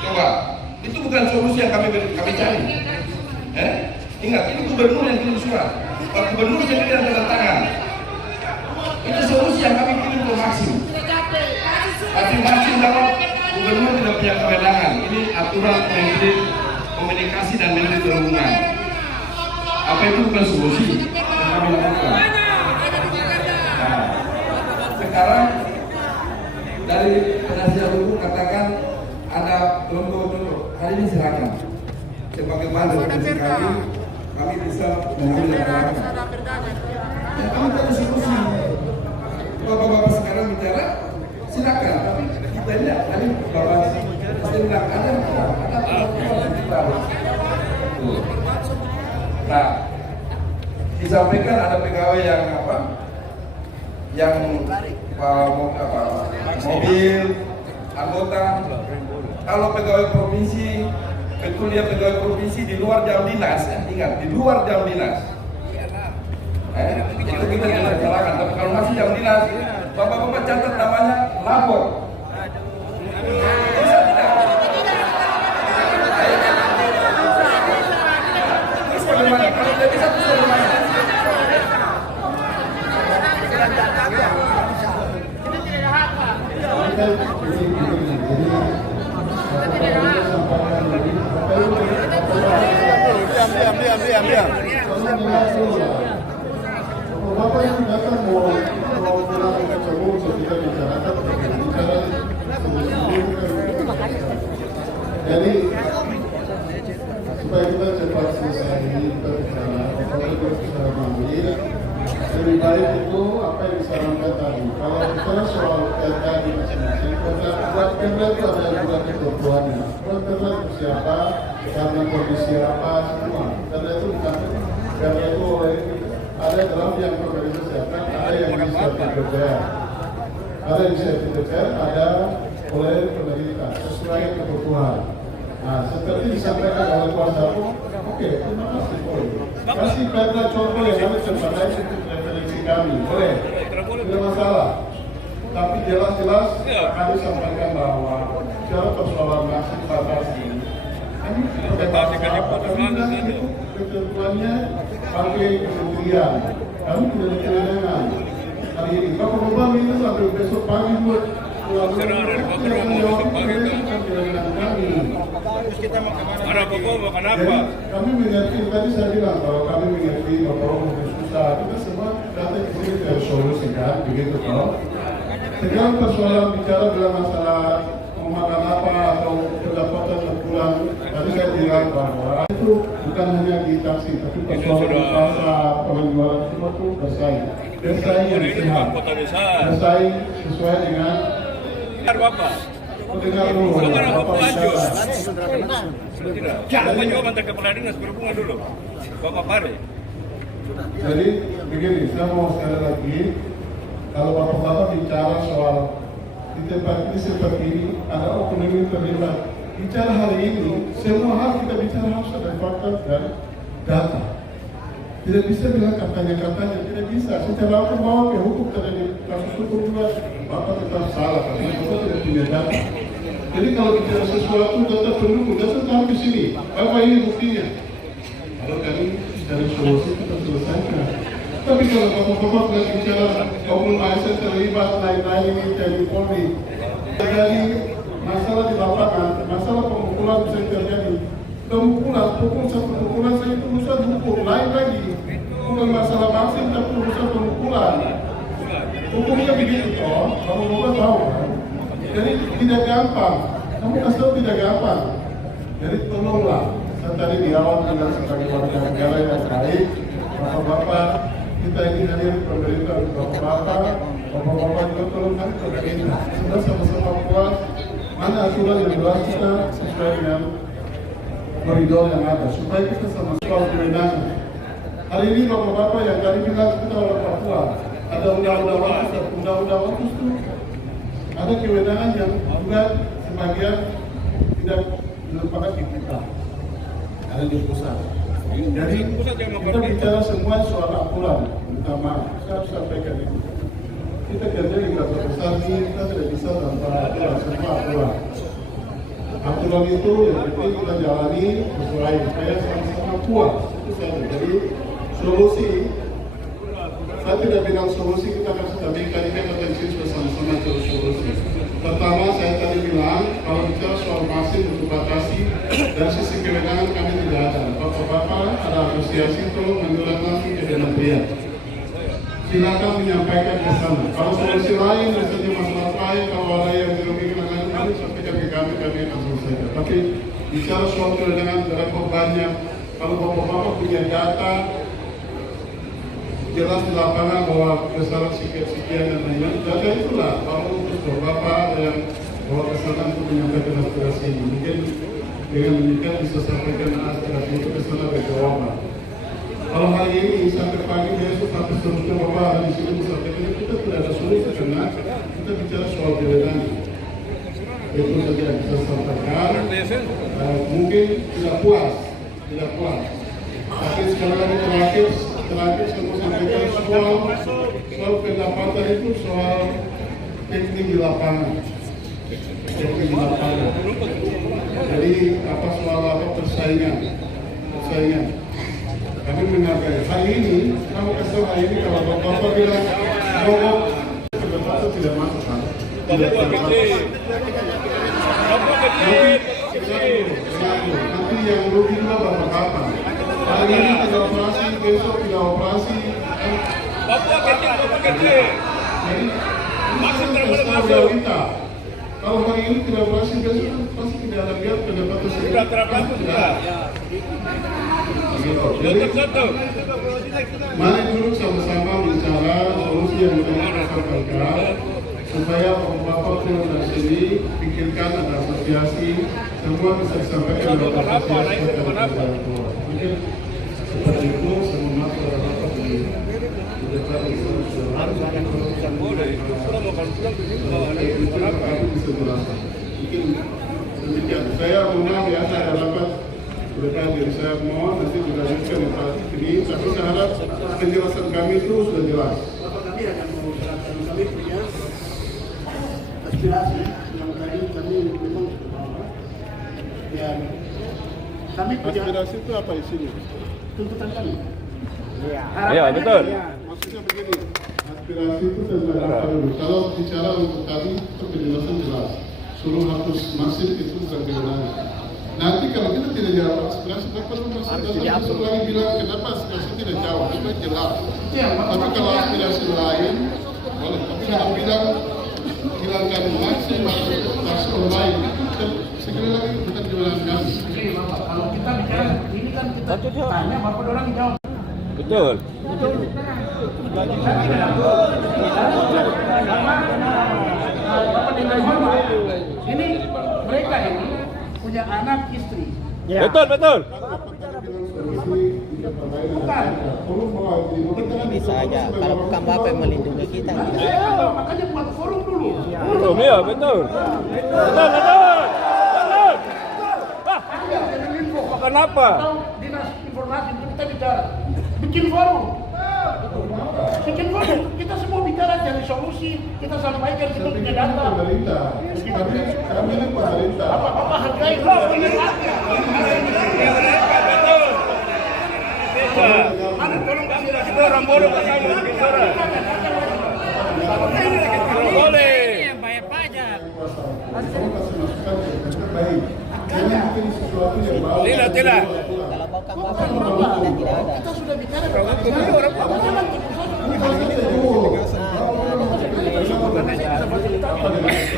Coba, itu bukan solusi yang kami cari. Ingat, ini Gubernur yang kirim surat. Pak Gubernur sendiri yang tanda tangan. Itu solusi yang kami kirim ke Maxim. Tapi Maxim jawab, Gubernur tidak punya kewenangan. Ini aturan Menteri Komunikasi dan Menteri Perhubungan. Apa itu bukan solusi yang kami lakukan? Nah, sekarang dari penasihat hukum katakan ada contoh-contoh. Hari ini silakan. Sebagaimana rekomendasi kami bisa mengambil langkah. Ya, kami ada solusi. Bapak-bapak sekarang bicara, silakan. Tapi kita lihat tadi bapak bilang ada. Nah, disampaikan ada pegawai yang apa? Yang mobil, anggota. Kalau pegawai provinsi, betul dia pegawai provinsi di luar jam dinas, ingat di luar jam dinas. Itu kita tidak salahkan. Tapi kalau masih jam dinas, bapak-bapak catat namanya, lapor. Bisa tidak? Bagaimana? Kalau tidak bisa, terus bagaimana? Diam. Bapak yang datang mau pulang ke Cebong, kita bicarakan lebih baik itu apa yang disarankan tadi. Kalau bicara soal perda di masing-masing, buat perda itu ada yang buat ketentuannya. Buat perda itu siapa, karena kondisi apa, semua. Perda itu bukan perda itu ada draft yang pemerintah siapkan, ada yang disiapkan DPR. Ada yang disiapkan DPR, ada oleh pemerintah sesuai kebutuhan. Nah, seperti disampaikan oleh kuasa hukum, oke, terima kasih. Kasih perda contoh yang kami sebagai untuk referensi kami, boleh, tidak masalah. Tapi jelas-jelas kami sampaikan bahwa cara persoalan masih batasi. Kami itu ketentuannya pakai kementerian. Kami tidak ada kewenangan. Hari ini, Bapak Bapak minta sampai besok pagi buat kami mengerti, tadi saya bilang bahwa kami mengerti bahwa mungkin susah, kita semua datang ke sini dari solusikan, begitu toh. Sekarang persoalan bicara dalam masalah mau makan apa atau pendapatan berkurang, tadi saya bilang bahwa itu bukan hanya di taksi, tapi persoalan di pasar, penjualan semua itu bersaing. Bersaing yang sehat, bersaing sesuai dengan Bapak. Dengar dulu. Bapak lanjut. Bapak juga mantan kepala dinas berhubungan dulu. Bapak Pare. Jadi begini, saya mau sekali lagi, kalau Bapak-Bapak bicara soal di tempat ini seperti ini, ada otonomi terlibat. Bicara hari ini, semua hal kita bicara harus ada fakta dan data. Tidak bisa bilang katanya-katanya, tidak bisa. Secara aku bawa ke hukum terjadi kasus hukum juga, Bapak tetap salah karena Bapak tidak punya data. Jadi kalau bicara sesuatu data pendukung, data taruh di sini. Apa ini buktinya? Kalau kami dari solusi kita selesaikan. Tapi kalau Bapak-Bapak bicara oknum ASN terlibat lain-lain ini jadi Polri, terjadi masalah di lapangan, masalah pemukulan bisa terjadi. Pemukulan, pukul satu pemukulan saya itu urusan hukum lain lagi. Bukan masalah vaksin tapi urusan pemukulan. Hukumnya begitu toh, Bapak-Bapak tahu kan? Jadi tidak gampang. Kamu kasih tahu tidak gampang. Jadi tolonglah. Saya tadi di awal bilang sebagai warga negara yang baik, Bapak-Bapak kita ini hadir pemerintah Bapak-Bapak juga tolong kami pemerintah. Sudah sama-sama puas. Mana aturan yang berlaku sesuai dengan koridor yang ada, supaya kita sama-sama kewenangan. Hari ini Bapak-Bapak yang tadi bilang kita orang Papua, ada undang-undang waktu, undang-undang waktu itu ada kewenangan yang juga sebagian tidak merupakan di kita, ada di pusat. Jadi kita bicara semua soal aturan, utama saya harus sampaikan itu. Kita kerja di kota besar ini, kita tidak bisa tanpa aturan, semua aturan. Aturan itu yang penting kita jalani sesuai supaya sama-sama puas. Itu saja. Jadi solusi, saya tidak bilang solusi kita harus tampilkan ini potensi bersama-sama terus solusi. Pertama saya tadi bilang kalau bicara soal vaksin untuk batasi dari sisi kewenangan kami tidak ada. Bapak-bapak ada asosiasi tolong mengulang langsung ke kementerian. Silakan menyampaikan ke sana. Kalau solusi lain, misalnya masalah lain, kalau ada yang dirugikan dengan kami, sampaikan ke kami akan selesaikan. Tapi bicara soal kewenangan berapa banyak, kalau bapak-bapak punya data jelas di lapangan bahwa besaran sekian dan lain-lain, data itulah kalau untuk bapak ada yang bawa ke sana untuk menyampaikan aspirasi ini. Mungkin dengan demikian bisa sampaikan aspirasi itu ke sana berjawaban. Kalau hari ini sampai pagi besok sampai seterusnya bapak ada di sini disampaikan kita tidak ada solusi karena kita bicara soal kewenangan. Itu saja yang bisa sampaikan. Mungkin tidak puas. Tapi sekali lagi terakhir saya mau sampaikan soal pendapatan itu soal teknik di lapangan. Jadi apa soal apa persaingan. Kami menghargai hari ini, kamu kesel hari ini kalau bapak bilang mogok pendapatan tidak masuk kan? Tidak termasuk. Nanti yang rugi juga bapak-bapak. Hari ini tidak operasi, besok tidak operasi. Bapak kecil. Jadi Masuk termasuk. Kalau hari ini tidak operasi, besok pasti tidak ada lihat pendapatan Sudah termasuk sudah. Jadi, mari dulu sama-sama bicara sampaikan supaya bapak turun dari sini pikirkan ada asosiasi semua bisa disampaikan oleh bapak mungkin seperti itu semua masuk bapak di depan harus ada keputusan boleh kalau mau pulang itu aku bisa jelaskan mungkin demikian saya mohon ya saya dapat berkata diri saya mohon nanti dilanjutkan ini tapi saya harap penjelasan kami itu sudah jelas. Kami akan mengusahakan kami punya aspirasi yang tadi kami memang sudah bawa dan kami punya aspirasi itu apa isinya? tuntutan kami. Iya betul. Maksudnya begini, aspirasi itu saya jelaskan dulu. Kalau bicara untuk kami itu penjelasan jelas. Suruh hapus masif itu bukan kewenangan. Nanti kalau kita tidak jawab aspirasi, kenapa perlu masuk lagi bilang kenapa aspirasi tidak jawab? Itu jelas. Tapi kalau aspirasi lain, boleh. Tapi kalau bilang hilangkan masif masuk lain, itu sekali lagi bukan kewenangan kami. Kalau kita bicara ini kan kita tanya bapak orang jawab. Betul. Ini mereka ini punya anak istri. Betul betul. Bisa aja kalau bukan bapak yang melindungi kita. Makanya buat forum dulu. Belum ya betul. Betul betul. Kenapa? Atau dinas informasi untuk kita bicara. Bikin forum. Bikin forum. Kita semua bicara cari solusi. Kita sampaikan kita punya data. Kami ini pemerintah. Apa hargai? Mana tolong kasih kita orang bodoh ke kamu bicara. Boleh. Yang bayar pajak. Tidak. Kalau bukan bapak melindungi kita tidak ada. Kita sudah bicara.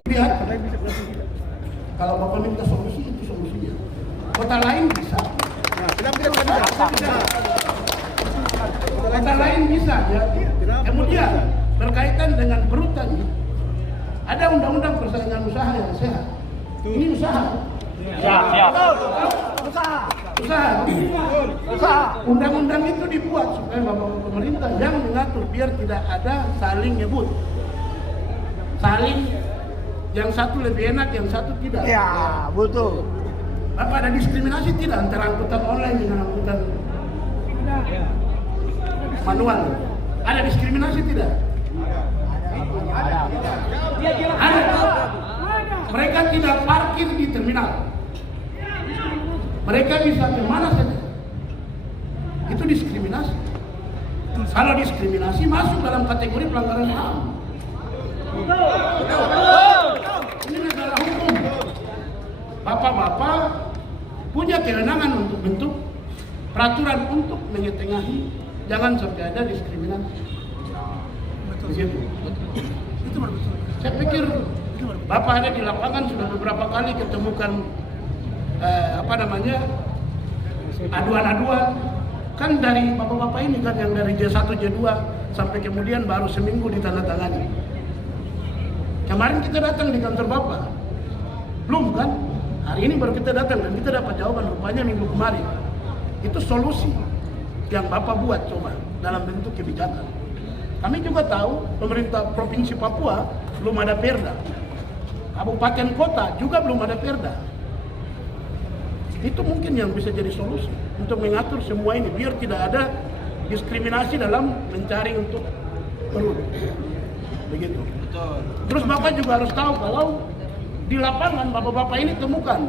Lihat, kalau bapak minta solusi itu solusinya. Kota lain bisa. Kota lain bisa ya. Kemudian berkaitan dengan perhutani, ada undang-undang persaingan usaha yang sehat. Ini usaha. Usaha. Undang-undang itu dibuat supaya bapak pemerintah yang mengatur biar tidak ada saling nyebut, saling yang satu lebih enak, yang satu tidak. Ya, betul. Apa ada diskriminasi tidak antara angkutan online dengan angkutan manual? Ada diskriminasi tidak? Ada. Mereka tidak parkir di terminal. Mereka bisa kemana saja. Itu diskriminasi. Kalau diskriminasi masuk dalam kategori pelanggaran HAM. Ini negara hukum. Bapak-bapak punya kewenangan untuk bentuk peraturan untuk menyetengahi, jangan sampai ada diskriminasi. Begitu. Saya pikir Bapak ada di lapangan sudah beberapa kali ketemukan aduan-aduan kan dari bapak-bapak ini kan yang dari J1 J2 sampai kemudian baru seminggu ditandatangani. Kemarin kita datang di kantor Bapak, belum kan? Hari ini baru kita datang dan kita dapat jawaban rupanya minggu kemarin. Itu solusi yang Bapak buat coba dalam bentuk kebijakan. Kami juga tahu pemerintah Provinsi Papua belum ada perda. Kabupaten kota juga belum ada perda. Itu mungkin yang bisa jadi solusi untuk mengatur semua ini biar tidak ada diskriminasi dalam mencari untuk perut. Begitu. Terus Bapak juga harus tahu kalau di lapangan bapak-bapak ini temukan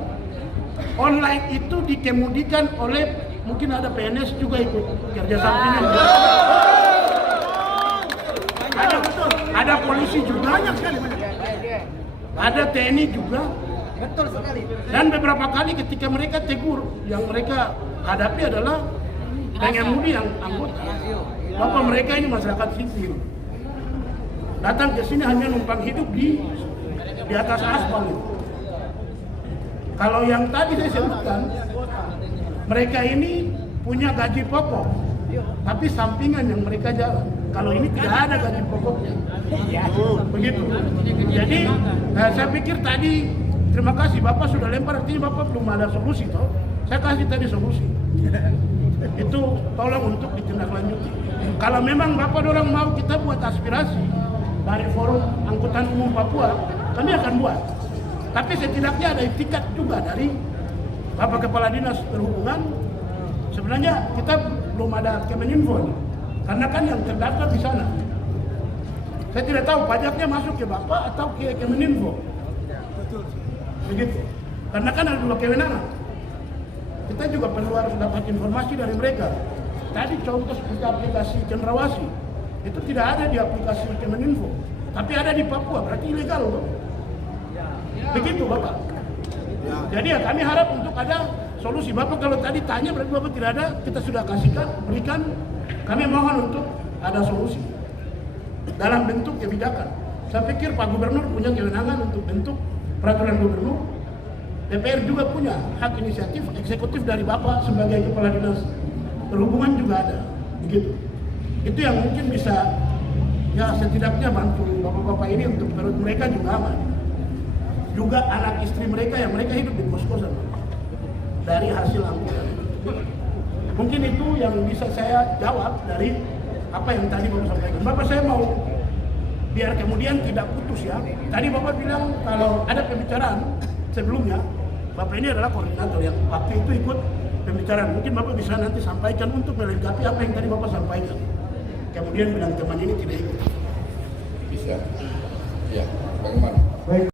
online itu dikemudikan oleh mungkin ada PNS juga ikut kerja sampingan. Ada polisi juga, banyak sekali. Ada TNI juga. Betul sekali. Dan beberapa kali ketika mereka tegur, yang mereka hadapi adalah pengemudi yang anggota. Bapak mereka ini masyarakat sipil. Datang ke sini hanya numpang hidup di atas aspal. Kalau yang tadi saya sebutkan, mereka ini punya gaji pokok, tapi sampingan yang mereka jalan. kalau ini tidak ada gaji pokoknya. Begitu. Jadi saya pikir tadi terima kasih Bapak sudah lempar, artinya Bapak belum ada solusi toh. Saya kasih tadi solusi. Itu tolong untuk ditindaklanjuti. Kalau memang Bapak orang mau kita buat aspirasi dari Forum Angkutan Umum Papua, kami akan buat. Tapi setidaknya ada itikat juga dari Bapak Kepala Dinas Perhubungan. Sebenarnya kita belum ada Kemeninfo, karena kan yang terdaftar di sana. Saya tidak tahu pajaknya masuk ke Bapak atau ke Kemeninfo. Begitu. Karena kan ada 2 kewenangan. Kita juga perlu harus dapat informasi dari mereka. Tadi contoh seperti aplikasi Cendrawasih, itu tidak ada di aplikasi Kemeninfo, tapi ada di Papua, berarti ilegal loh. Begitu Bapak. Jadi ya kami harap untuk ada solusi. Bapak kalau tadi tanya berarti Bapak tidak ada, kita sudah kasihkan, berikan. Kami mohon untuk ada solusi dalam bentuk kebijakan. Saya pikir Pak Gubernur punya kewenangan untuk bentuk peraturan gubernur. DPR juga punya hak inisiatif, eksekutif dari Bapak sebagai Kepala Dinas Perhubungan juga ada. Begitu. Itu yang mungkin bisa ya setidaknya bantu Bapak-bapak ini untuk perut mereka juga aman. Juga anak istri mereka yang mereka hidup di kos-kosan dari hasil angkutan. Mungkin itu yang bisa saya jawab dari apa yang tadi Bapak sampaikan. Bapak, saya mau biar kemudian tidak putus ya. Tadi Bapak bilang kalau ada pembicaraan sebelumnya, Bapak ini adalah koordinator yang waktu itu ikut pembicaraan. Mungkin Bapak bisa nanti sampaikan untuk melengkapi apa yang tadi Bapak sampaikan. Kemudian bilang teman ini tidak ikut. Bisa. Ya, bagaimana? Baik.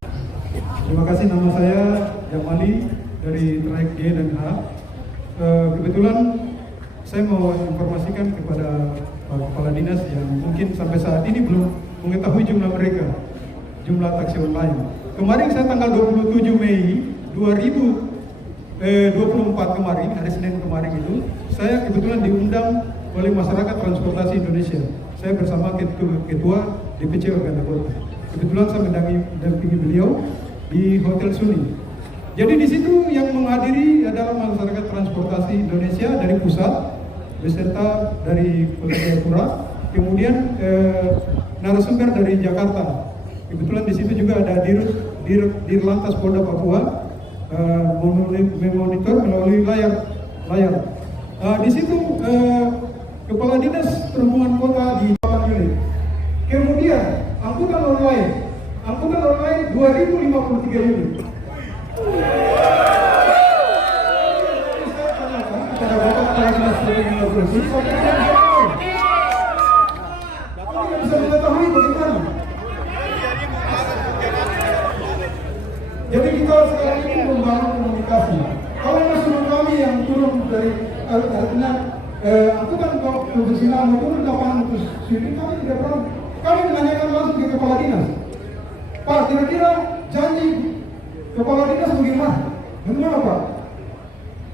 Terima kasih, nama saya Jamali dari trayek G dan H. Kebetulan saya mau informasikan kepada Pak Kepala Dinas yang mungkin sampai saat ini belum mengetahui jumlah mereka, jumlah taksi online. Kemarin saya tanggal 27 Mei 2024 kemarin, hari Senin kemarin itu, saya kebetulan diundang oleh Masyarakat Transportasi Indonesia. Saya bersama Ketua DPC Organda Kota. Kebetulan saya mendampingi beliau di Hotel Suni. Jadi di situ yang menghadiri adalah Masyarakat Transportasi Indonesia dari pusat beserta dari Kota Jayapura, kemudian narasumber dari Jakarta. Kebetulan di situ juga ada Dirlantas Polda Papua memonitor melalui layar. Di situ Kepala Dinas Perhubungan Kota di Bapak unit. Kemudian angkutan online 2053 unit. Kepada Bapak Kepala Dinas Perhubungan bisa mengetahui bagaimana. Jadi kita sekarang ini membangun komunikasi. Kalau nasional kami yang turun dari artinya angkutan konvensional maupun lapangan sendiri kami tidak pernah. Kami menanyakan langsung ke Kepala Dinas. Pak, kira-kira janji Kepala Dinas bagaimana? Bagaimana Pak?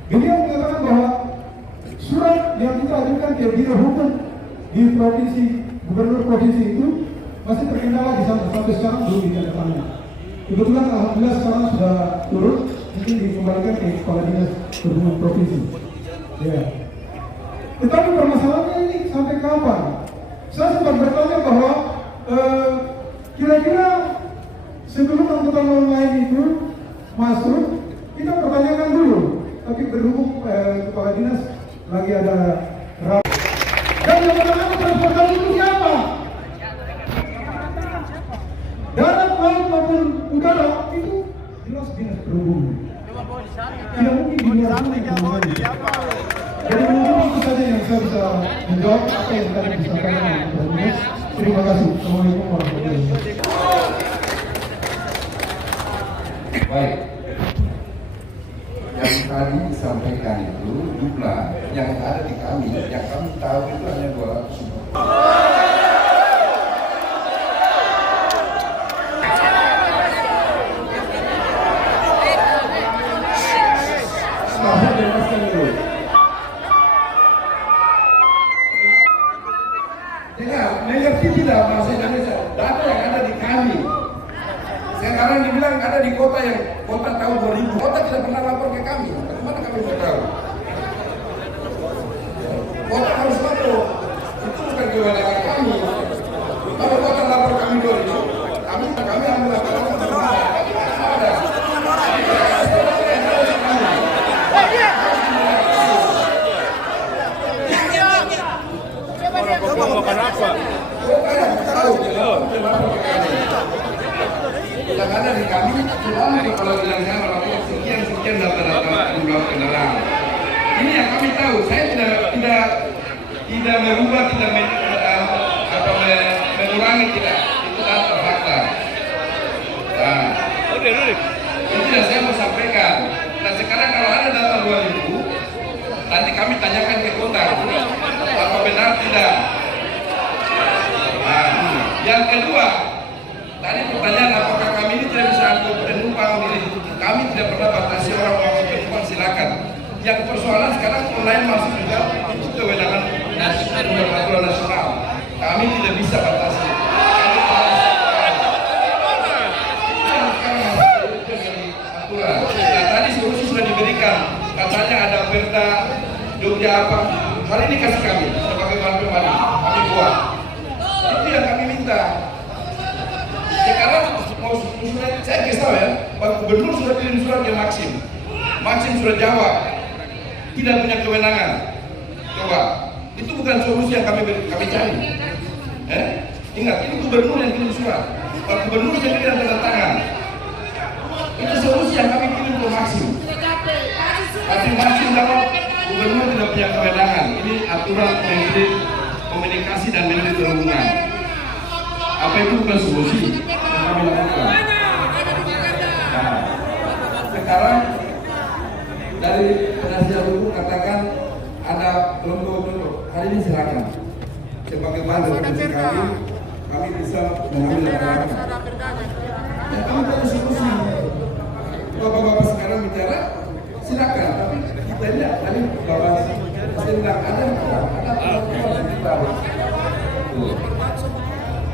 Beliau mengatakan bahwa surat yang kita ajukan ke Biro Hukum di provinsi, Gubernur provinsi itu masih terkendala di sana, sampai sekarang belum ditandatangani. Kebetulan alhamdulillah sekarang sudah turun, mungkin dikembalikan ke Kepala Dinas Perhubungan provinsi. Ya. Tetapi permasalahannya ini sampai kapan? Saya sempat bertanya bahwa kira-kira sebelum angkutan online itu masuk, kita pertanyakan dulu. Tapi berhubung Kepala Dinas lagi ada rapat. Dan yang menangani transportasi itu siapa? Darat, laut maupun udara itu jelas Dinas Perhubungan. Tidak mungkin di luar sana. Jadi mungkin itu saja yang saya bisa menjawab apa yang tadi disampaikan oleh Kepala Dinas. Terima kasih. Assalamualaikum warahmatullahi wabarakatuh. Baik. Yang tadi disampaikan itu jumlah yang ada di kami, yang kami tahu itu hanya 200. Mengerti tidak bahasa Indonesia? Data yang ada di kami. Sekarang dibilang ada di kota yang kota tahun 2000. Kota tidak pernah lapor ke kami. Bagaimana kami mau tahu? Kota harus lapor. Itu bukan kewenangan kami. Yang ada di kami selalu kalau bilang saya melapor sekian data-data jumlah kendaraan. Ini yang kami tahu. Saya tidak merubah, tidak mengurangi, tidak. Itu data fakta. Nah, itu yang saya mau sampaikan. Nah sekarang kalau ada data 2000, nanti kami tanyakan ke kota, apa benar tidak. Nah, yang kedua, tadi pertanyaan apakah kami ini tidak bisa angkut penumpang ini? Kami tidak pernah batasi orang masuk penumpang, silakan. Yang persoalan sekarang online masuk juga itu kewenangan peraturan nasional. Kami tidak bisa batasi. Nah tadi solusi sudah diberikan. Katanya ada perda Jogja apa? Hari ini kasih kami sebagai bahan pemandang. Kami buat. Itu yang kami minta. Sekarang mau saya kasih tahu ya, Pak Gubernur sudah kirim surat ke Maxim. Maxim sudah jawab, tidak punya kewenangan. Coba, itu bukan solusi yang kami cari. Ingat, ini Gubernur yang kirim surat. Pak Gubernur sendiri yang tanda tangan. Itu solusi yang kami kirim ke Maxim. Tapi Maxim jawab, Gubernur tidak punya kewenangan. Ini aturan Menteri Komunikasi dan Menteri Perhubungan. Apa itu bukan solusi yang kami lakukan? Nah, sekarang dari penasihat hukum katakan ada kelompok-kelompok. Hari ini silakan. Sebagai bahan referensi kami bisa mengambil langkah. Ya, kami punya solusi. Bapak-bapak sekarang bicara, silakan. Tapi kita lihat tadi bapak pasti bilang ada.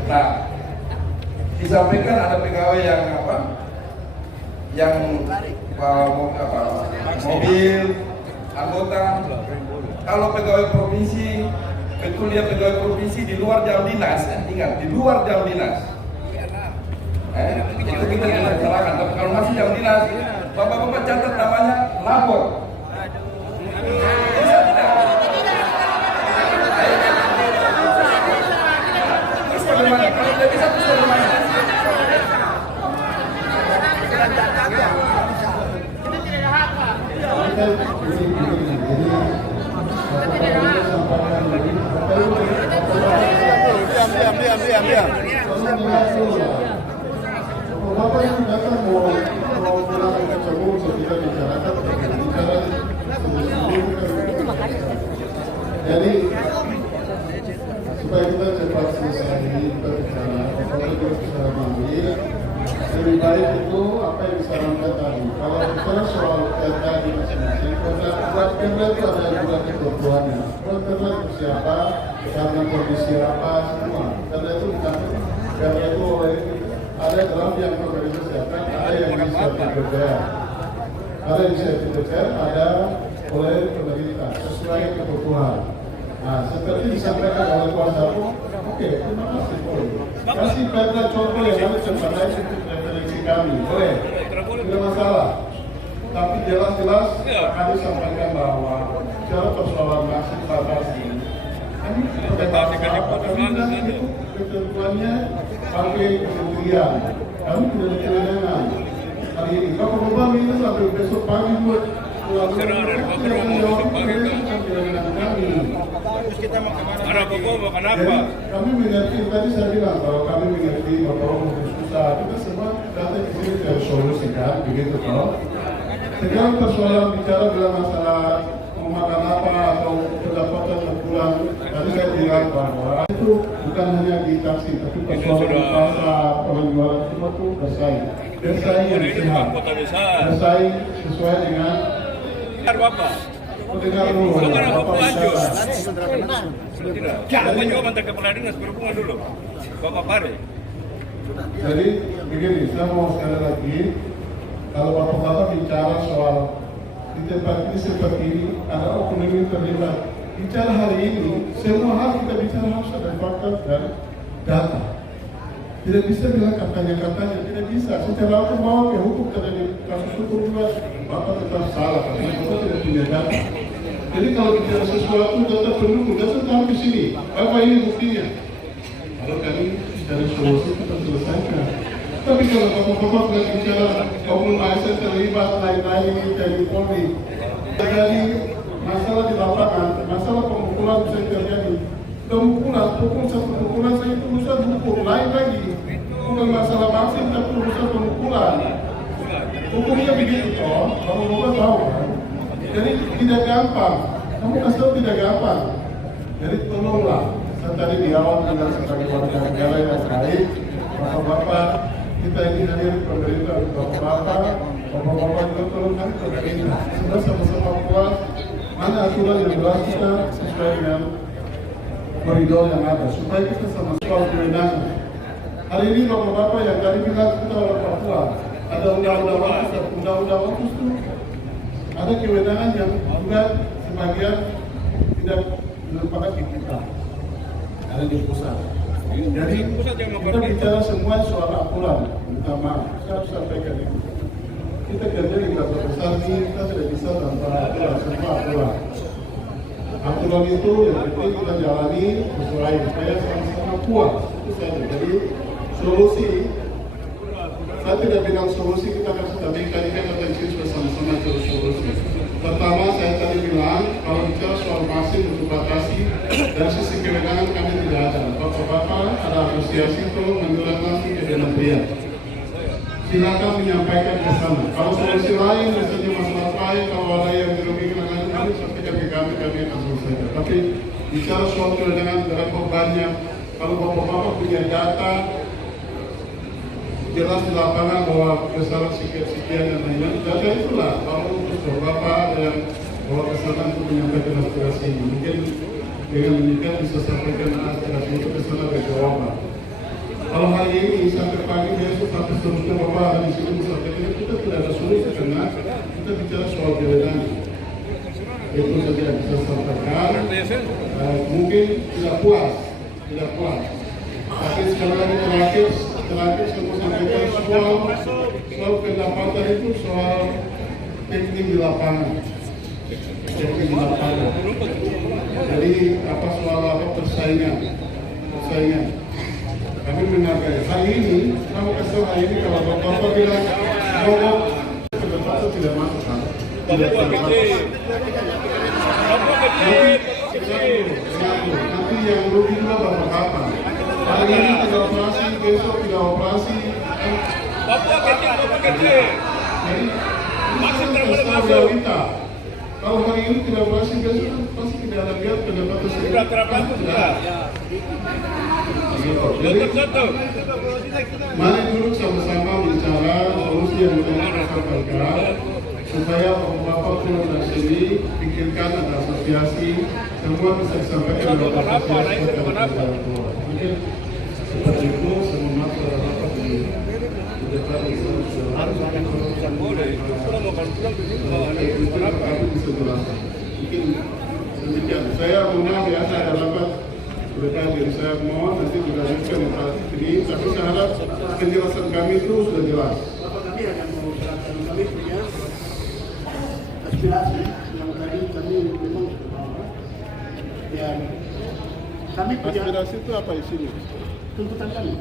Nah, disampaikan ada pegawai yang apa? Yang mobil, anggota. Kalau pegawai provinsi, betul dia pegawai provinsi di luar jam dinas, ingat di luar jam dinas. Itu kita tidak salahkan. Tapi kalau masih jam dinas, bapak-bapak catat namanya, lapor. Bisa tidak? Terus bagaimana? Kalau tidak bisa terus bagaimana? Diam. Bapak yang datang mau pulang ke Cebong kita bicarakan jadi supaya kita cepat selesai kita bicara kalau kita secara mandiri lebih baik itu apa yang disarankan tadi. Kalau bicara soal data di masing-masing, buat perda itu ada juga ketentuannya. Buat perda itu siapa, karena kondisi apa, semua. Karena itu karena itu ada draft yang perlu disiapkan, ada yang disiapkan DPR. Ada yang disiapkan DPR, ada oleh pemerintah sesuai kebutuhan. Nah, seperti disampaikan oleh kuasa hukum, oke, terima kasih boleh. Kasih perda contoh yang harus terbaik untuk referensi kami, boleh, tidak masalah. Tapi jelas-jelas kami sampaikan bahwa cara persoalan masih batasi. Kami bilang itu ketentuannya pakai kementerian. Kami tidak ada kewenangan. Hari ini, Bapak-Bapak minta sampai besok pagi buat kami mengerti, tadi saya bilang bahwa kami mengerti bahwa susah, kita semua datang ke sini dari solusikan, begitu kalau. Sekarang persoalan bicara dalam masalah mau makan apa atau pendapatan berkurang, tadi saya bilang bahwa itu bukan hanya di taksi, tapi persoalan di pasar, orang jualan semua itu bersaing yang sehat, bersaing sesuai dengan Bapak. Dengar dulu. Bapak lanjut. Bapak juga mantan kepala dinas perhubungan dulu. Bapak Pare. Jadi begini, saya mau sekali lagi, kalau Bapak-Bapak bicara soal di tempat ini seperti ini, ada ekonomi terlibat. Bicara hari ini, semua hal kita bicara harus ada fakta dan data. Tidak bisa bilang katanya, tidak bisa. Secara aku bawa ke hukum karena di kasus hukum juga Bapak tetap salah karena Bapak tidak punya data. Jadi kalau bicara sesuatu data pendukung, data taruh di sini. Bapak ini buktinya. Kalau kami dari solusi kita selesaikan. Tapi kalau bapak-bapak sudah bicara oknum ASN terlibat lain-lain dari Polri, terjadi masalah di lapangan, masalah pemukulan bisa terjadi. Pemukulan, pukul satu pukulan saya itu urusan hukum lain lagi. Bukan masalah vaksin tapi urusan pemukulan. Hukumnya begitu toh, bapak-bapak tahu kan? Jadi tidak gampang. Kamu kasih tahu tidak gampang. Jadi tolonglah. Saya tadi di awal bilang sebagai warga negara yang baik, bapak-bapak kita ini hadir pemerintah, bapak-bapak juga tolong kami pemerintah. Sudah sama-sama puas mana aturan yang jelas kita sesuai dengan koridor yang ada, supaya kita sama-sama kewenangan. Hari ini bapak-bapak yang tadi bilang kita orang Papua, ada undang-undang waktu, undang-undang waktu itu ada kewenangan yang juga sebagian tidak merupakan di kita, ada di pusat. Jadi kita bicara semua soal aturan, minta maaf, saya harus sampaikan itu. Kita kerja di kota besar ini, kita tidak bisa tanpa aturan, semua aturan. Aturan itu yang penting kita jalani sesuai supaya sama-sama puas. Itu saja. Jadi solusi, saya tidak bilang solusi kita harus sampaikan, ini kan potensi sudah sama-sama cari solusi. Pertama saya tadi bilang kalau bicara soal vaksin untuk batasi dari sisi kewenangan kami tidak ada. Bapak-bapak ada asosiasi itu menjual langsung ke kementerian. Silakan menyampaikan ke sana. Kalau solusi lain, misalnya masalah lain, kalau ada yang dirugikan dengan kami, sampaikan ke kami akan selesaikan. Tapi bicara soal kewenangan berapa banyak, kalau bapak-bapak punya data jelas di lapangan bahwa kesalahan sekian dan lain-lain, data itulah kalau untuk bapak yang bawa kesalahan untuk menyampaikan aspirasi ini. Mungkin dengan demikian bisa sampaikan aspirasi itu ke sana ada jawaban. Kalau hari ini sampai pagi besok sampai seterusnya bapak di sini menyampaikan kita tidak ada solusi karena kita bicara soal kewenangan. Itu saja yang bisa sampaikan. Mungkin tidak puas. Tapi sekali lagi terakhir saya mau sampaikan soal pendapatan itu soal teknik di lapangan. Jadi soal persaingan. Kami menghargai hari ini, kamu kesel hari ini kalau bapak bilang mogok pendapatan tidak masuk kan? Tidak termasuk. Nanti yang rugi juga bapak-bapak. Hari ini tidak operasi, besok tidak operasi. Bapak kecil. Jadi, realita. Kalau hari ini tidak operasi, besok pasti tidak ada lihat pendapatan Sudah terapkan sudah. Mari duduk sama-sama bicara solusi yang kita sampaikan supaya bapak turun dari sini pikirkan ada asosiasi semua bisa disampaikan oleh bapak. Mungkin seperti itu semua bapak di depan harus ada keputusan boleh. Itu aku bisa jelaskan. Mungkin demikian. Saya mohon biasa ada rapat. Diri saya mohon nanti dilanjutkan ini, tapi saya harap penjelasan kami itu sudah jelas. Kami ada mau serahkan, kami punya aspirasi yang tadi kami memang sudah bawa. Dan kami punya aspirasi itu apa isinya? Tuntutan kami.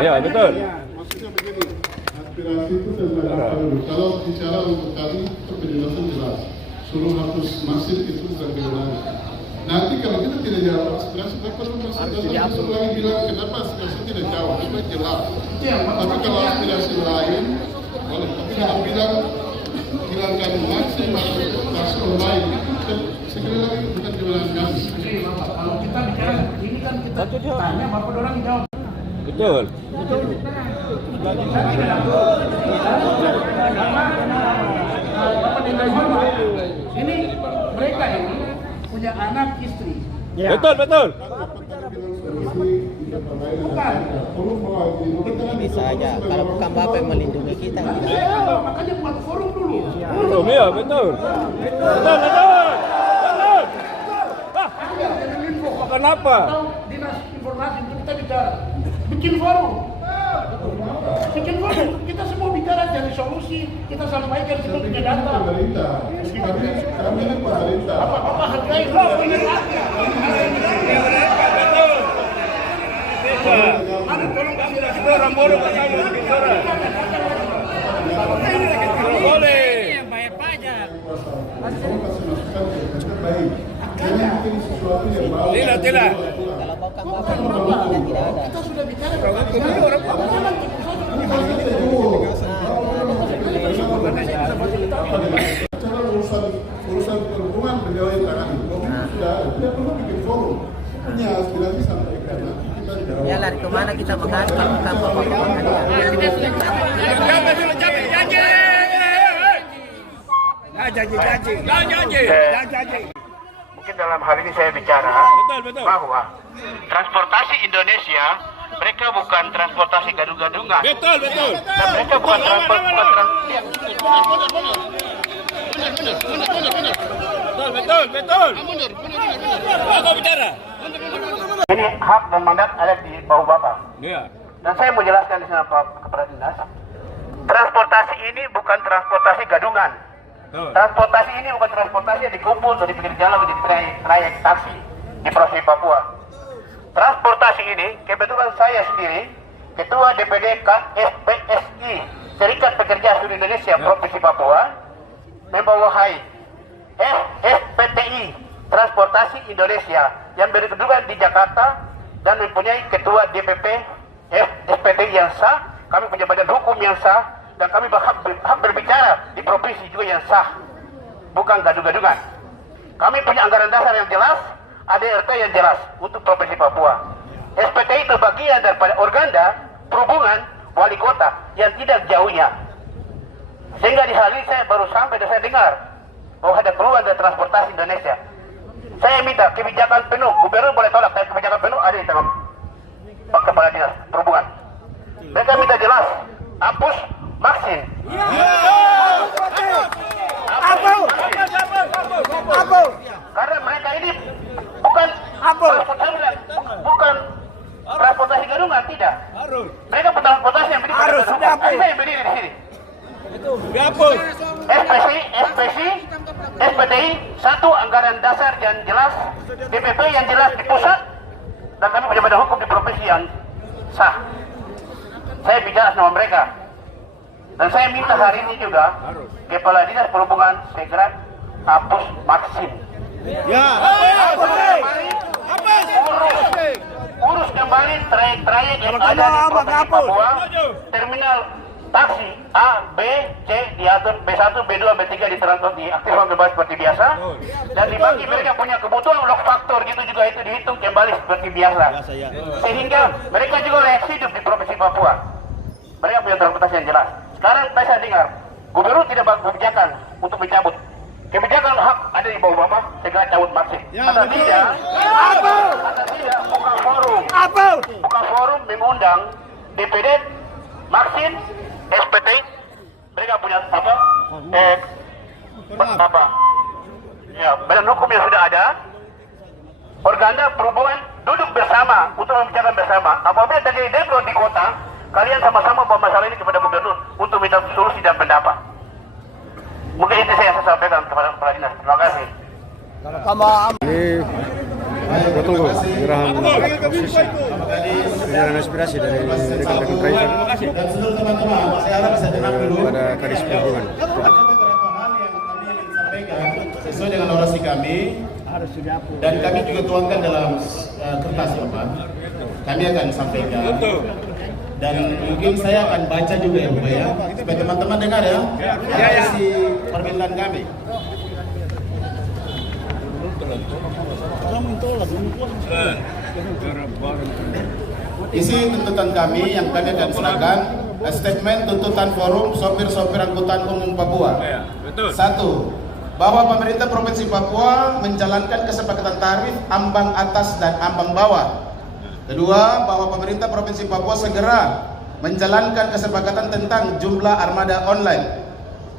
Iya betul. Maksudnya begini, aspirasi itu dulu. Kalau bicara untuk kami itu penjelasan jelas. Seluruh harus masif itu bukan kewenangan. Nanti kalau kita tidak jawab aspirasi, bapak lu masih datang untuk lagi bilang kenapa aspirasi tidak jawab, itu jelas. Tapi kalau aspirasi lain, boleh. Tapi kalau bilang hilangkan maksud masuk lain, itu sekali lagi bukan kewenangan kami. Kalau kita bicara ini kan kita tanya, bapak orang jawab. Betul. Ini mereka ini punya anak istri. Ya. Betul. Bisa aja, kalau bukan bapak yang melindungi kita. Makanya buat forum dulu. Forum ya, betul. Kenapa? Atau dinas informasi untuk kita bicara. Bikin forum. Kita semua bicara cari solusi, kita sampaikan kita punya data. Kami ini pemerintah. Apa hargai tolong kasih Orang bodoh kan boleh. Yang bayar pajak. Tidak. Kalau bukan bapak ini tidak ada. kita sudah bicara urusan perhubungan beliau yang tangani. Sudah tidak perlu bikin forum. Punya aspirasi sampaikan. Ya lari kemana kita mengadu kalau bukan bapak Janji. Mungkin dalam hal ini saya bicara bahwa transportasi Indonesia mereka bukan transportasi gaduh-gadungan. Betul. Dan mereka bukan Betul. Apa bicara? Ini hak dan mandat ada di bawah Bapak. Iya. Dan saya mau jelaskan di sana Pak Kepala Dinas. Transportasi ini bukan transportasi gadungan. Transportasi ini bukan transportasi yang dikumpul atau di pinggir jalan atau di trayek taksi di Provinsi Papua. Transportasi ini kebetulan saya sendiri Ketua DPD KSPSI Serikat Pekerja Seluruh Indonesia Provinsi Papua membawahi SPTI Transportasi Indonesia yang berkedudukan di Jakarta dan mempunyai Ketua DPP SPTI yang sah. Kami punya badan hukum yang sah dan kami hak berbicara di provinsi juga yang sah, bukan gaduh-gadungan. Kami punya anggaran dasar yang jelas, ADRT yang jelas untuk Provinsi Papua. SPTI itu bagian daripada organda perhubungan wali kota yang tidak jauhnya. Sehingga di hal ini saya baru sampai dan saya dengar bahwa ada keluhan dari transportasi Indonesia. Saya minta kebijakan penuh, gubernur boleh tolak, tapi kebijakan penuh ada di tangan Pak Kepala Dinas Perhubungan. Mereka minta jelas, hapus vaksin. Karena mereka ini bukan transportasi gadungan, tidak. Mereka transportasi yang berdiri pada gadungan. Saya yang berdiri di sini. SPTI satu anggaran dasar yang jelas, DPP yang jelas di pusat, dan kami punya badan hukum di provinsi yang sah. Saya bicara sama mereka, dan saya minta hari ini juga Kepala Dinas Perhubungan segera hapus vaksin. Urus kembali trayek-trayek yang ada di Provinsi Papua, terminal taksi A, B, C diatur, B1, B2, B3 diaktifkan kembali seperti biasa, dan dibagi mereka punya kebutuhan lock faktor gitu juga itu dihitung kembali seperti biasa, sehingga mereka juga layak hidup di Provinsi Papua. Mereka punya transportasi yang jelas. Sekarang saya dengar gubernur tidak buat kebijakan untuk mencabut. Kebijakan hak ada di bawah Bapak, segera cabut vaksin. Atau tidak, buka forum mengundang DPD, vaksin, SPTI, mereka punya apa? Ya, badan hukum yang sudah ada, organda perhubungan duduk bersama untuk membicarakan bersama. Apabila terjadi demo di kota, kalian sama-sama bawa masalah ini kepada gubernur untuk minta solusi dan pendapat. Mungkin itu saya sampaikan kepada Kepala Dinas. Terima kasih. Ini betul kok gerahan penyaluran aspirasi dari rekan-rekan driver Dan seluruh teman-teman, saya harap bisa tenang dulu. pada Kadis Perhubungan. Ada beberapa hal yang kami ingin sampaikan sesuai dengan orasi kami, dan kami juga tuangkan dalam kertas Bapak. Kami akan sampaikan. Dan mungkin saya akan baca juga ya Bapak ya, supaya teman-teman dengar ya, isi permintaan kami. Isi tuntutan kami yang kami akan serahkan, statement tuntutan forum sopir-sopir angkutan umum Papua. Satu, bahwa pemerintah Provinsi Papua menjalankan kesepakatan tarif ambang atas dan ambang bawah. Kedua, bahwa pemerintah Provinsi Papua segera menjalankan kesepakatan tentang jumlah armada online.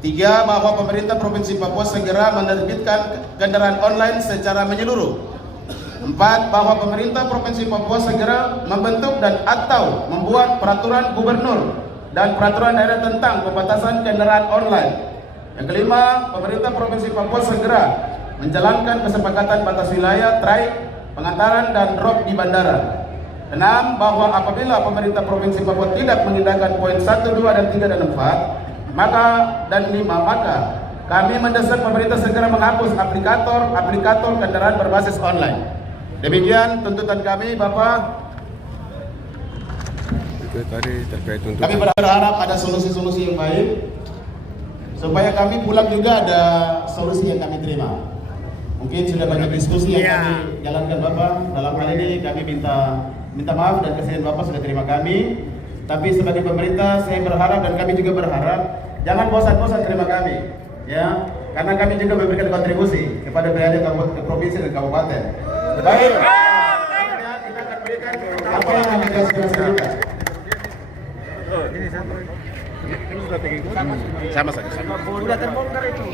Tiga, bahwa pemerintah Provinsi Papua segera menerbitkan kendaraan online secara menyeluruh. Empat, bahwa pemerintah Provinsi Papua segera membentuk dan atau membuat peraturan gubernur dan peraturan daerah tentang pembatasan kendaraan online. Yang kelima, pemerintah Provinsi Papua segera menjalankan kesepakatan batas wilayah, trayek, pengantaran dan drop di bandara. 6. Bahwa apabila pemerintah Provinsi Papua tidak mengindahkan poin 1, 2, dan 3 dan 4, dan 5, maka kami mendesak pemerintah segera menghapus aplikator kendaraan berbasis online. Demikian tuntutan kami, Bapak. Itu tadi terkait tuntutan. Kami berharap ada solusi-solusi yang baik supaya kami pulang juga ada solusi yang kami terima. Mungkin sudah banyak diskusi yang kami jalankan, Bapak. Dalam hal ini kami minta maaf dan kesedihan Bapak sudah terima kami. Tapi sebagai pemerintah saya berharap dan kami juga berharap jangan bosan-bosan terima kami, ya, karena kami juga memberikan kontribusi kepada daerah provinsi dan kabupaten. Baik, kita akan berikan apa yang menjadi aspirasi kita. Sama saja. Sudah terbongkar itu.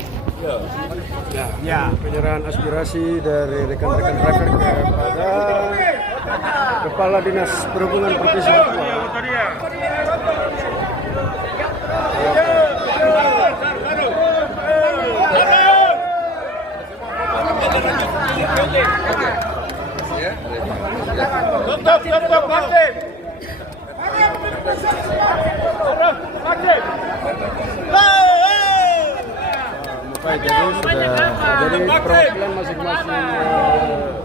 Ya. Penyerahan aspirasi dari rekan-rekan driver kepada Kepala Dinas Perhubungan Provinsi Papua. Jadi perwakilan masing-masing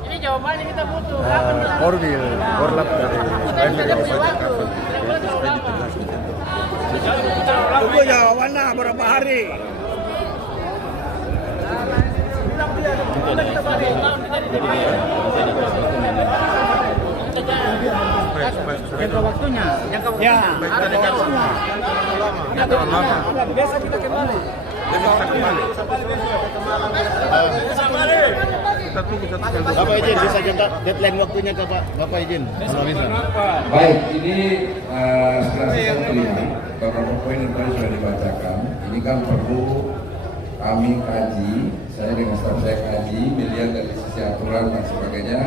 Ini jawabannya kita butuh. korlap dari Tunggu jawabannya berapa hari? Jangka waktunya. Ya. Besok kita kembali. Bapak izin bisa deadline waktunya ke Pak. Bapak izin. Baik, ini aspirasi yang kelima. Beberapa poin yang tadi sudah dibacakan. Ini kan perlu kami kaji. Saya dengan staf saya kaji, melihat dari sisi aturan dan sebagainya.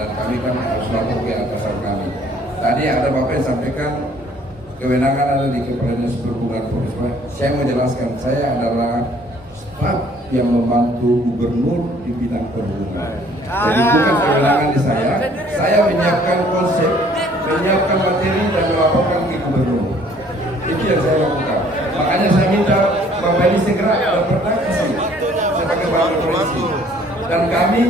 Dan kami kan harus lapor ke atasan kami. Tadi ada Bapak yang sampaikan kewenangan ada di Kepala Dinas Perhubungan Provinsi. Saya mau jelaskan, saya adalah staf yang membantu gubernur di bidang perhubungan. Jadi bukan kewenangan di saya. Saya menyiapkan konsep, menyiapkan materi dan melaporkan ke gubernur. Itu yang saya lakukan. Makanya saya minta Bapak ini segera berpartisipasi sebagai Bapak Provinsi. Dan kami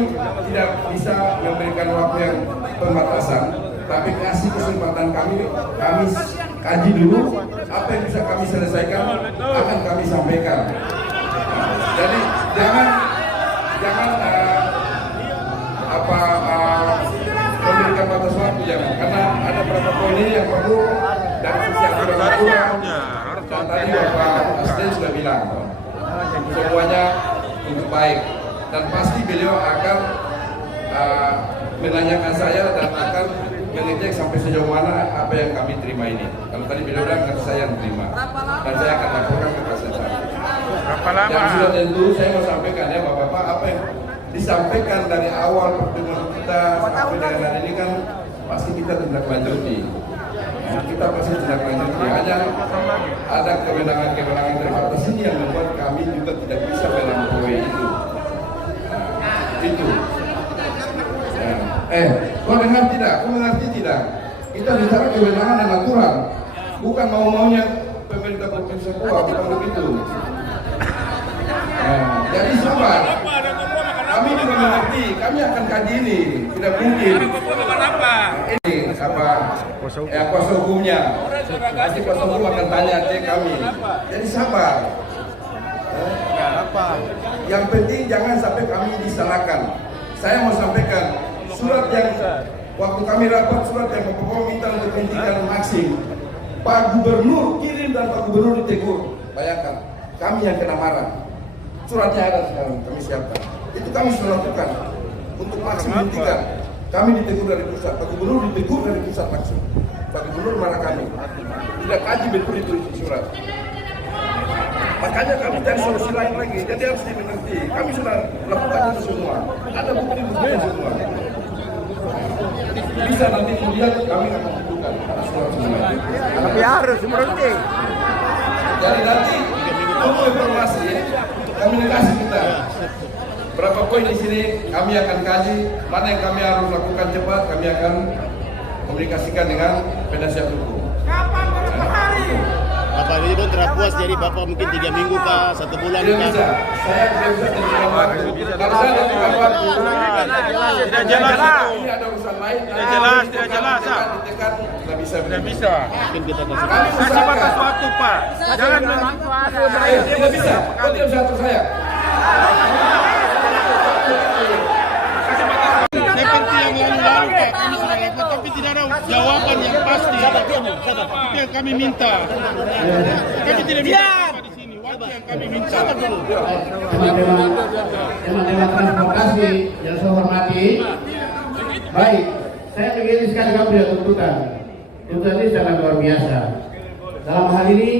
tidak bisa memberikan waktu yang pembatasan, tapi kasih kesempatan kami kaji dulu apa yang bisa kami selesaikan akan kami sampaikan. Jadi jangan memberikan batas waktu, jangan, karena ada beberapa poin ini yang perlu dari sisi aturan dan tadi Bapak Presiden sudah bilang semuanya untuk baik dan pasti beliau akan menanyakan saya dan akan mengecek sampai sejauh mana apa yang kami terima ini. Kalau tadi beliau bilang nanti saya yang terima dan saya akan laporkan ke presiden saya. Yang sudah tentu saya mau sampaikan ya Bapak-Bapak, apa yang disampaikan dari awal pertemuan kita sampai dengan hari ini kan pasti kita tindak lanjuti. Kita pasti tindak lanjuti. Hanya ada kewenangan-kewenangan terbatas ini yang membuat kami juga tidak bisa melampaui itu. Itu. Kau dengar tidak? Kau mengerti tidak? Kita bicara kewenangan dan aturan, bukan mau-maunya pemerintah Provinsi Papua, bukan begitu. Jadi sabar. Kami juga mengerti, kami akan kaji ini, tidak mungkin. Ini kuasa hukumnya. Pasti kuasa hukum akan tanya ke kami. Jadi sabar. Yang penting jangan sampai kami disalahkan. Saya mau sampaikan surat yang waktu kami rapat, surat yang Bapak minta untuk hentikan Maxim, Pak Gubernur kirim dan Pak Gubernur ditegur. Bayangkan, kami yang kena marah. Suratnya ada sekarang, kami siapkan. Itu kami sudah lakukan untuk Maxim hentikan. Kami ditegur dari pusat, Pak Gubernur ditegur dari pusat langsung. Pak Gubernur marah kami, tidak kaji betul itu surat. Makanya kami cari solusi lain lagi. Jadi harus dimengerti. Kami sudah lakukan itu semua. Ada bukti-bukti semua. Bisa nanti melihat kami akan tentukan surat semua. Tapi harus berhenti. Jadi nanti tunggu informasi, komunikasi kita. Berapa poin di sini kami akan kaji. Mana yang kami harus lakukan cepat, kami akan komunikasikan dengan penasihat hukum. Kapan berapa hari? Bapak ini pun terpuas jadi Bapak mungkin 3 minggu kah, 1 bulan Tidak kah? bisa, saya tidak bisa tentukan waktu. Kalau saya tentukan waktu, Tidak jelas. ini ada urusan lain. Tidak jelas, tidak jelas. Ditekan, tidak bisa. Tidak bisa. Mungkin kita kasih. Kami Kasih batas waktu, Pak. Jangan Tidak bisa. Kau tidak bisa atur saya. seperti yang lalu-lalu, Pak. Kami sudah lapor, tapi tidak ada jawaban yang pasti. Itu yang kami minta. Kami tidak minta apa di sini. Waktu yang kami minta. Teman-teman transportasi yang saya hormati, baik, saya ingin sekali kami punya tuntutan. Tuntutan ini sangat luar biasa. Dalam hal ini,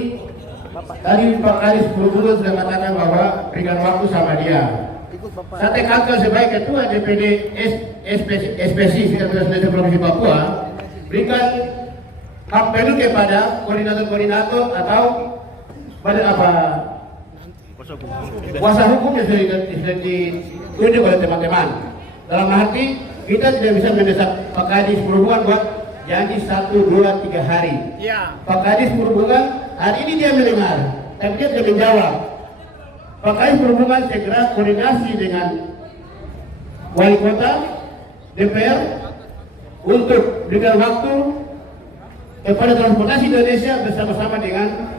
tadi Pak Kadis Buru-Buru sudah katakan bahwa berikan waktu sama dia. Saya tekankan sebagai Ketua DPD SPC Provinsi Papua, berikan hak penuh kepada koordinator-koordinator atau pada kuasa hukum yang sudah ditunjuk oleh teman-teman. Dalam arti kita tidak bisa mendesak Pak Kadis Perhubungan buat janji 1, 2, 3 hari. Pak Kadis Perhubungan hari ini dia mendengar, tapi dia tidak menjawab. Pak Kadis Perhubungan segera koordinasi dengan Wali Kota, DPR untuk berikan waktu kepada Transportasi Indonesia bersama-sama dengan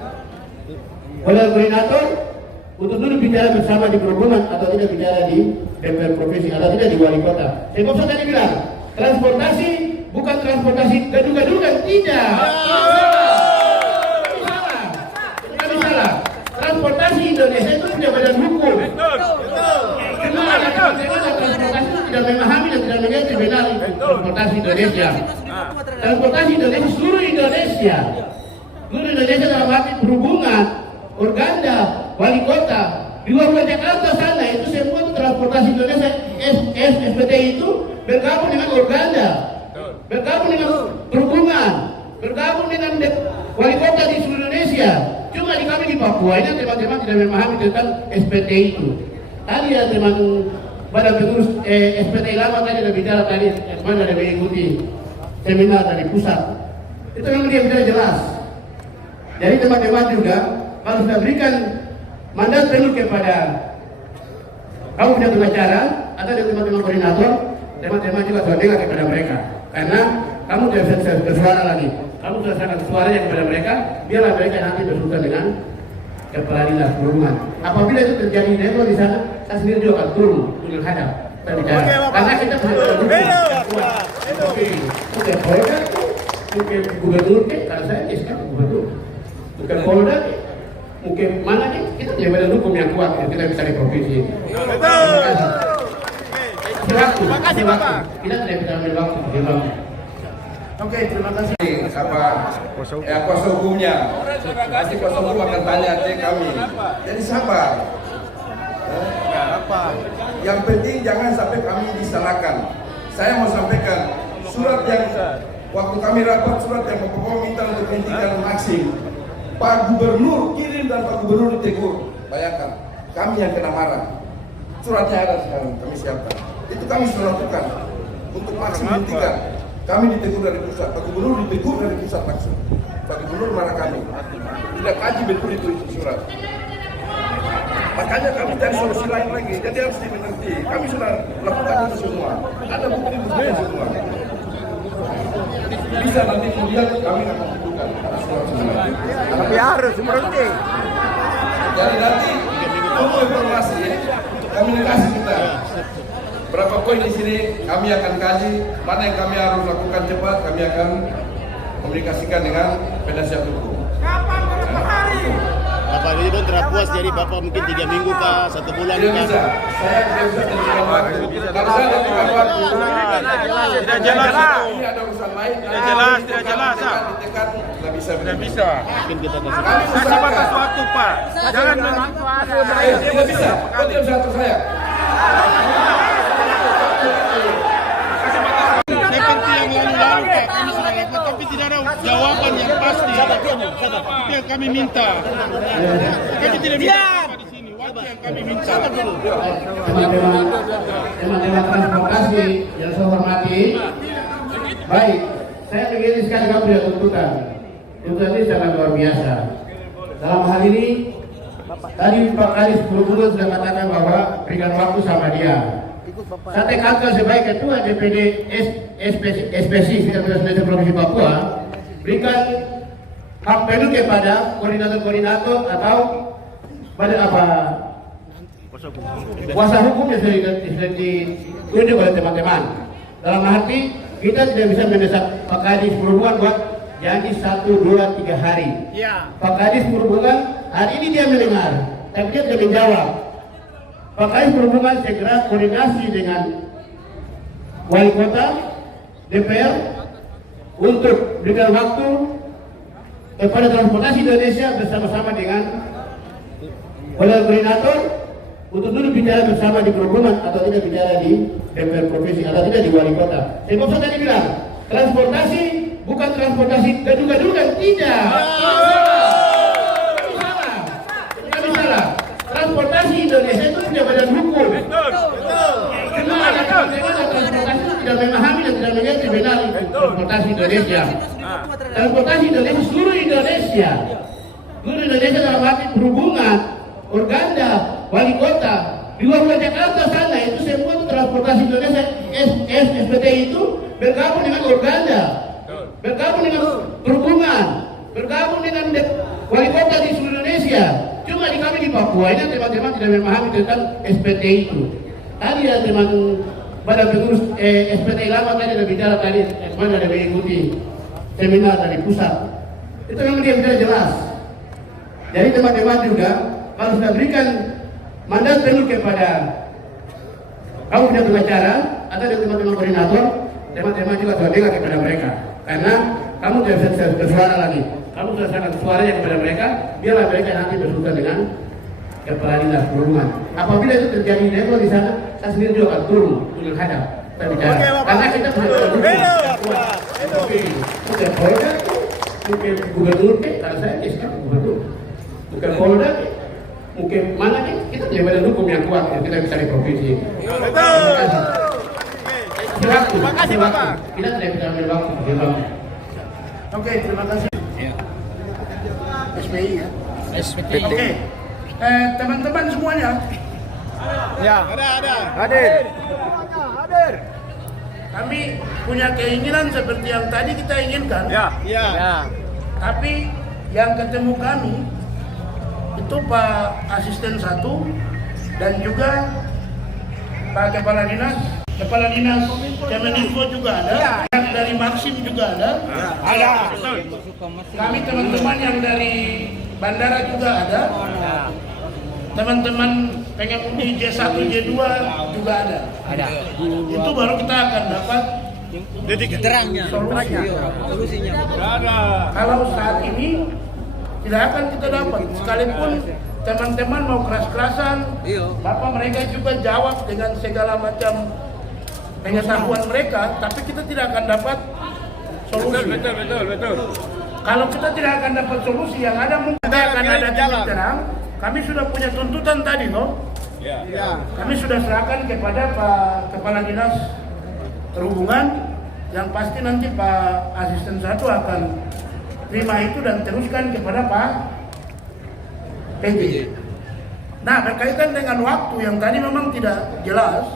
koordinator untuk duduk bicara bersama di perhubungan atau tidak bicara di DPR provinsi atau tidak di Wali Kota. Sebab saya tadi bilang transportasi bukan transportasi gaduh-gaduhan, tidak. Kami salah. Transportasi Indonesia itu punya badan hukum. Cuma ada transportasi tidak memahami dan tidak mengerti benar transportasi Indonesia. Transportasi Indonesia seluruh Indonesia. Seluruh Indonesia dalam arti perhubungan, Organda, Wali Kota, di luar Jakarta sana itu semua itu transportasi Indonesia. SPT itu bergabung dengan Organda, bergabung dengan perhubungan, bergabung dengan Wali Kota di seluruh Indonesia. Cuma di kami di Papua ini teman-teman tidak memahami tentang SPT itu. Tadi ya teman Badan Pengurus SPT lama tadi ada bicara tadi, mana ada mengikuti seminar dari pusat. Itu memang dia sudah jelas. Jadi teman-teman juga kalau sudah berikan mandat penuh kepada kamu punya pengacara atau teman-teman koordinator, teman-teman juga sudah dengar kepada mereka. Karena kamu tidak bisa bersuara lagi. Kamu sudah sangat suaranya kepada mereka, biarlah mereka nanti berurusan dengan kepala dinas perhubungan. Apabila itu terjadi demo di sana, saya sendiri juga akan turun menghadap kita bicara. Karena kita bukan Polda, mungkin gubernur, kalau saya sekarang gubernur, bukan Polda, mungkin mana nih, kita punya badan hukum yang kuat yang kita bisa di provinsi. Terima kasih Bapak. Kita tidak bisa ambil waktu. Oke, terima kasih. Kuasa hukumnya. Pasti kuasa hukum akan tanya ke kami. Jadi sabar. Yang penting jangan sampai kami disalahkan. Saya mau sampaikan surat yang waktu kami rapat, surat yang Bapak minta untuk hentikan aksi. Pak Gubernur kirim dan Pak Gubernur ditegur. Bayangkan, kami yang kena marah. Suratnya ada sekarang, kami siapkan. Itu kami sudah lakukan untuk aksi hentikan. Kami ditegur dari pusat, Pak Gubernur ditegur dari pusat langsung. Pak Gubernur marah kami, tidak kaji betul itu surat. Makanya kami cari solusi lain lagi, jadi harus dimengerti. Kami sudah lakukan itu semua, ada bukti-bukti semua. Bisa nanti kemudian kami akan tentukan surat semua. Tapi harus berhenti. Jadi nanti tunggu informasi, kami kasih kita. Berapa poin di sini kami akan kaji, mana yang kami harus lakukan cepat, kami akan komunikasikan dengan penasihat hukum. Kapan berapa hari? Bapak ini pun terpuas jadi Bapak mungkin 3 minggu kah, 1 bulan Tidak kah? bisa, saya tidak bisa tentukan waktu. Kalau saya tentukan waktu, Tidak jelas. ini ada urusan lain. Tidak jelas, tidak jelas. Ditekan, tidak bisa. Tidak bisa. Mungkin kita kasih. Kasih batas waktu, Pak. Jangan Tidak bisa, kau tidak bisa atur saya. seperti yang lalu-lalu, Pak. Kami sudah lapor, tapi tidak ada jawaban yang pasti. Itu yang kami minta. Kami tidak minta apa di sini. Waktu yang kami minta. Teman-teman transportasi yang saya hormati, baik, saya ingin sekali kami punya tuntutan. Tuntutan ini sangat luar biasa. Dalam hal ini, tadi Pak Kadis Perhubungan sudah katakan bahwa berikan waktu sama dia. Saya tekankan sebagai Ketua DPD SPC Provinsi Papua, berikan hak penuh kepada koordinator-koordinator atau pada apa kuasa hukum yang sudah ditunjuk oleh teman-teman. Dalam arti kita tidak bisa mendesak Pak Kadis Perhubungan buat janji 1, 2, 3 hari. Pak Kadis Perhubungan hari ini dia mendengar, tapi dia tidak menjawab. Pak Kadis Perhubungan segera koordinasi dengan Wali Kota, DPR untuk berikan waktu kepada Transportasi Indonesia bersama-sama dengan koordinator untuk dulu bicara bersama di perhubungan atau tidak bicara di DPR provinsi atau tidak di wali kota. Sebab saya tadi bilang transportasi bukan transportasi gaduh-gaduhan, tidak. Kami salah. Transportasi Indonesia itu punya badan hukum. Cuma ada transportasi itu tidak memahami dan tidak mengerti benar transportasi Indonesia. Transportasi Indonesia seluruh Indonesia. Seluruh Indonesia dalam arti perhubungan, organda, wali kota, di luar Jakarta sana itu semua itu transportasi Indonesia SPT itu bergabung dengan organda, bergabung dengan perhubungan, bergabung dengan wali kota di seluruh Indonesia. Cuma di kami di Papua ini teman-teman tidak memahami tentang SPT itu. Tadi ya teman badan pengurus SPT lama tadi ada bicara tadi, mana ada mengikuti seminar dari pusat. Itu memang dia sudah jelas. Jadi teman-teman juga kalau sudah berikan mandat penuh kepada kamu punya pengacara atau dari teman-teman koordinator, teman-teman juga sudah dengar kepada mereka. Karena kamu tidak bisa bersuara lagi. Kamu sudah sangat suaranya kepada mereka, biarlah mereka nanti bersuara dengan kepala dinas perhubungan. Apabila itu terjadi demo di sana, saya sendiri juga akan turun menghadap kita bicara. Karena kita sudah bukan Polda, bukan gubernur, kalau saya sekarang gubernur, bukan Polda, mungkin mana nih kita punya badan hukum yang kuat yang kita bisa di provinsi. Terima kasih Bapak. Kita tidak bisa ambil waktu. Oke, terima kasih. SPI ya. SPT. Oke. Teman-teman semuanya. Ya. Ada. Hadir. Kami punya keinginan seperti yang tadi kita inginkan. Ya. Tapi yang ketemu kami itu Pak Asisten 1 dan juga Pak Kepala Dinas Kemeninfo juga ada, yang dari Maxim juga ada. Kami teman-teman yang dari bandara juga ada. Teman-teman pengemudi J1, J2 juga ada. Itu baru kita akan dapat Terangnya, solusinya. Kalau saat ini tidak akan kita dapat, sekalipun teman-teman mau keras-kerasan, Bapak mereka juga jawab dengan segala macam pengetahuan mereka, tapi kita tidak akan dapat solusi. Betul. Kalau kita tidak akan dapat solusi, yang ada mungkin kita akan ada titik terang. Kami sudah punya tuntutan tadi, toh. Kami sudah serahkan kepada Pak Kepala Dinas Perhubungan, yang pasti nanti Pak Asisten 1 akan terima itu dan teruskan kepada Pak PJ. Nah, berkaitan dengan waktu yang tadi memang tidak jelas,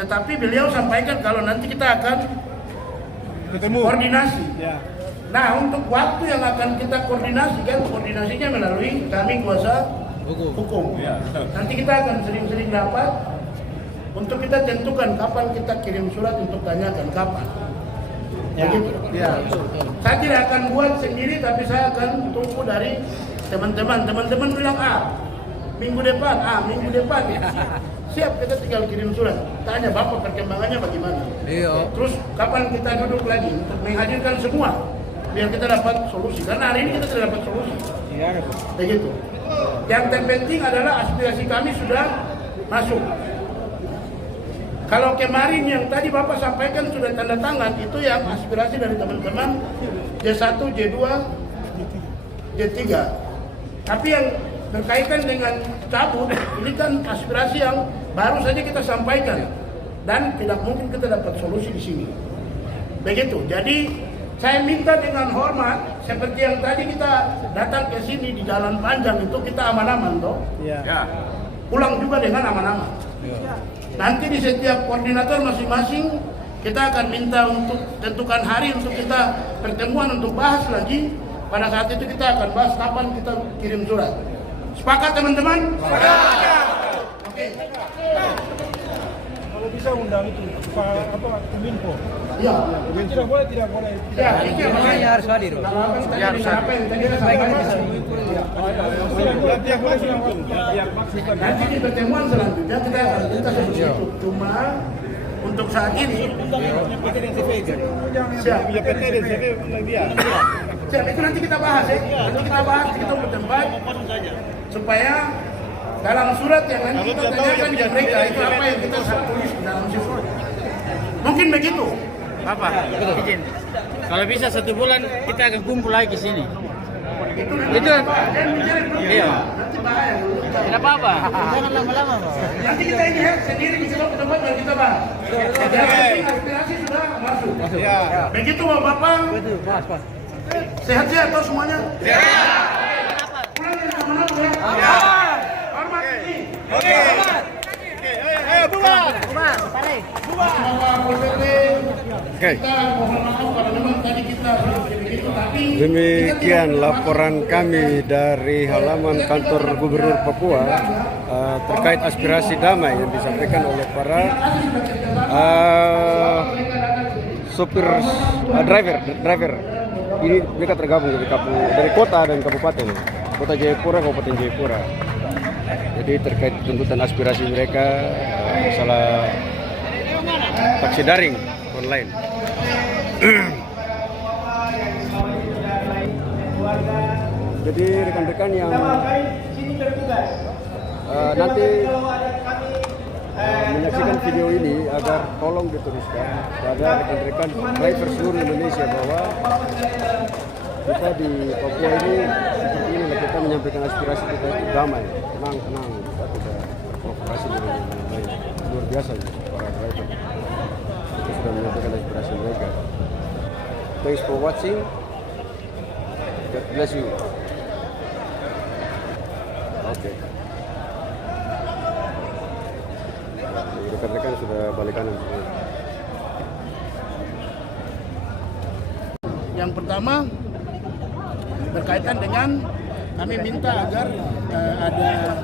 tetapi beliau sampaikan kalau nanti kita akan koordinasi. Nah, untuk waktu yang akan kita koordinasikan, koordinasinya melalui kami kuasa hukum. Nanti kita akan sering-sering rapat untuk kita tentukan kapan kita kirim surat untuk tanyakan kapan. Begitu. Saya tidak akan buat sendiri, tapi saya akan tunggu dari teman-teman. Teman-teman bilang minggu depan. Siap, kita tinggal kirim surat. Tanya Bapak perkembangannya bagaimana. Terus kapan kita duduk lagi untuk menghadirkan semua, biar kita dapat solusi. Karena hari ini kita tidak dapat solusi. Begitu. Yang terpenting adalah aspirasi kami sudah masuk. Kalau kemarin yang tadi Bapak sampaikan sudah tanda tangan, itu yang aspirasi dari teman-teman J1, J2, J3. Tapi yang berkaitan dengan cabut, ini kan aspirasi yang baru saja kita sampaikan. Dan tidak mungkin kita dapat solusi di sini. Begitu. Jadi Saya minta dengan hormat, seperti yang tadi kita datang ke sini di jalan panjang itu kita aman-aman toh. Ya. Pulang juga dengan aman-aman. Nanti di setiap koordinator masing-masing kita akan minta untuk tentukan hari untuk kita pertemuan untuk bahas lagi. Pada saat itu kita akan bahas kapan kita kirim surat. Sepakat teman-teman? Sepakat. Oke. Kalau bisa undang itu Kominfo. Iya. Tidak boleh. Ya, itu yang Makanya harus hadir. Ya, harus apa yang tadi saya sampaikan. Nanti di pertemuan selanjutnya kita akan minta seperti itu. Cuma untuk saat ini siap. Siap, itu nanti kita bahas ya. Nanti kita bahas, kita bertempat supaya dalam surat yang nanti kita tanyakan ke mereka itu apa yang kita tulis di dalam surat. Mungkin begitu. Bapak, izin. Kalau bisa 1 bulan kita akan kumpul lagi ke sini. Itu. Iya. Tidak apa-apa. Jangan lama-lama, Pak. Nanti kita ini ya sendiri di tempat yang kita bahas. Jadi aspirasi sudah masuk. Ya. Begitu Bapak. Betul, pas. Sehat-sehat toh semuanya? Sehat. Pulang dari mana-mana ya? Hormat ini. Oke. Ayo bubar. Balik. Oke. Kita mohon maaf kalau memang tadi kita begitu tapi Demikian laporan kami dari halaman kantor Gubernur Papua terkait aspirasi damai yang disampaikan oleh para sopir driver. Ini mereka tergabung dari kota dan kabupaten, kota Jayapura, kabupaten Jayapura. Jadi terkait tuntutan aspirasi mereka masalah taksi daring online. Jadi rekan-rekan yang nanti menyaksikan video ini agar tolong diteruskan pada rekan-rekan driver seluruh Indonesia bahwa kita di Papua ini seperti ini, kita menyampaikan aspirasi kita itu damai, tenang, kita tidak provokasi dengan yang lain. Luar biasa para driver, kita sudah menyampaikan aspirasi mereka. Thanks for watching. God bless you. Oke. Rekan-rekan sudah balik kanan. yang pertama berkaitan dengan kami minta agar ada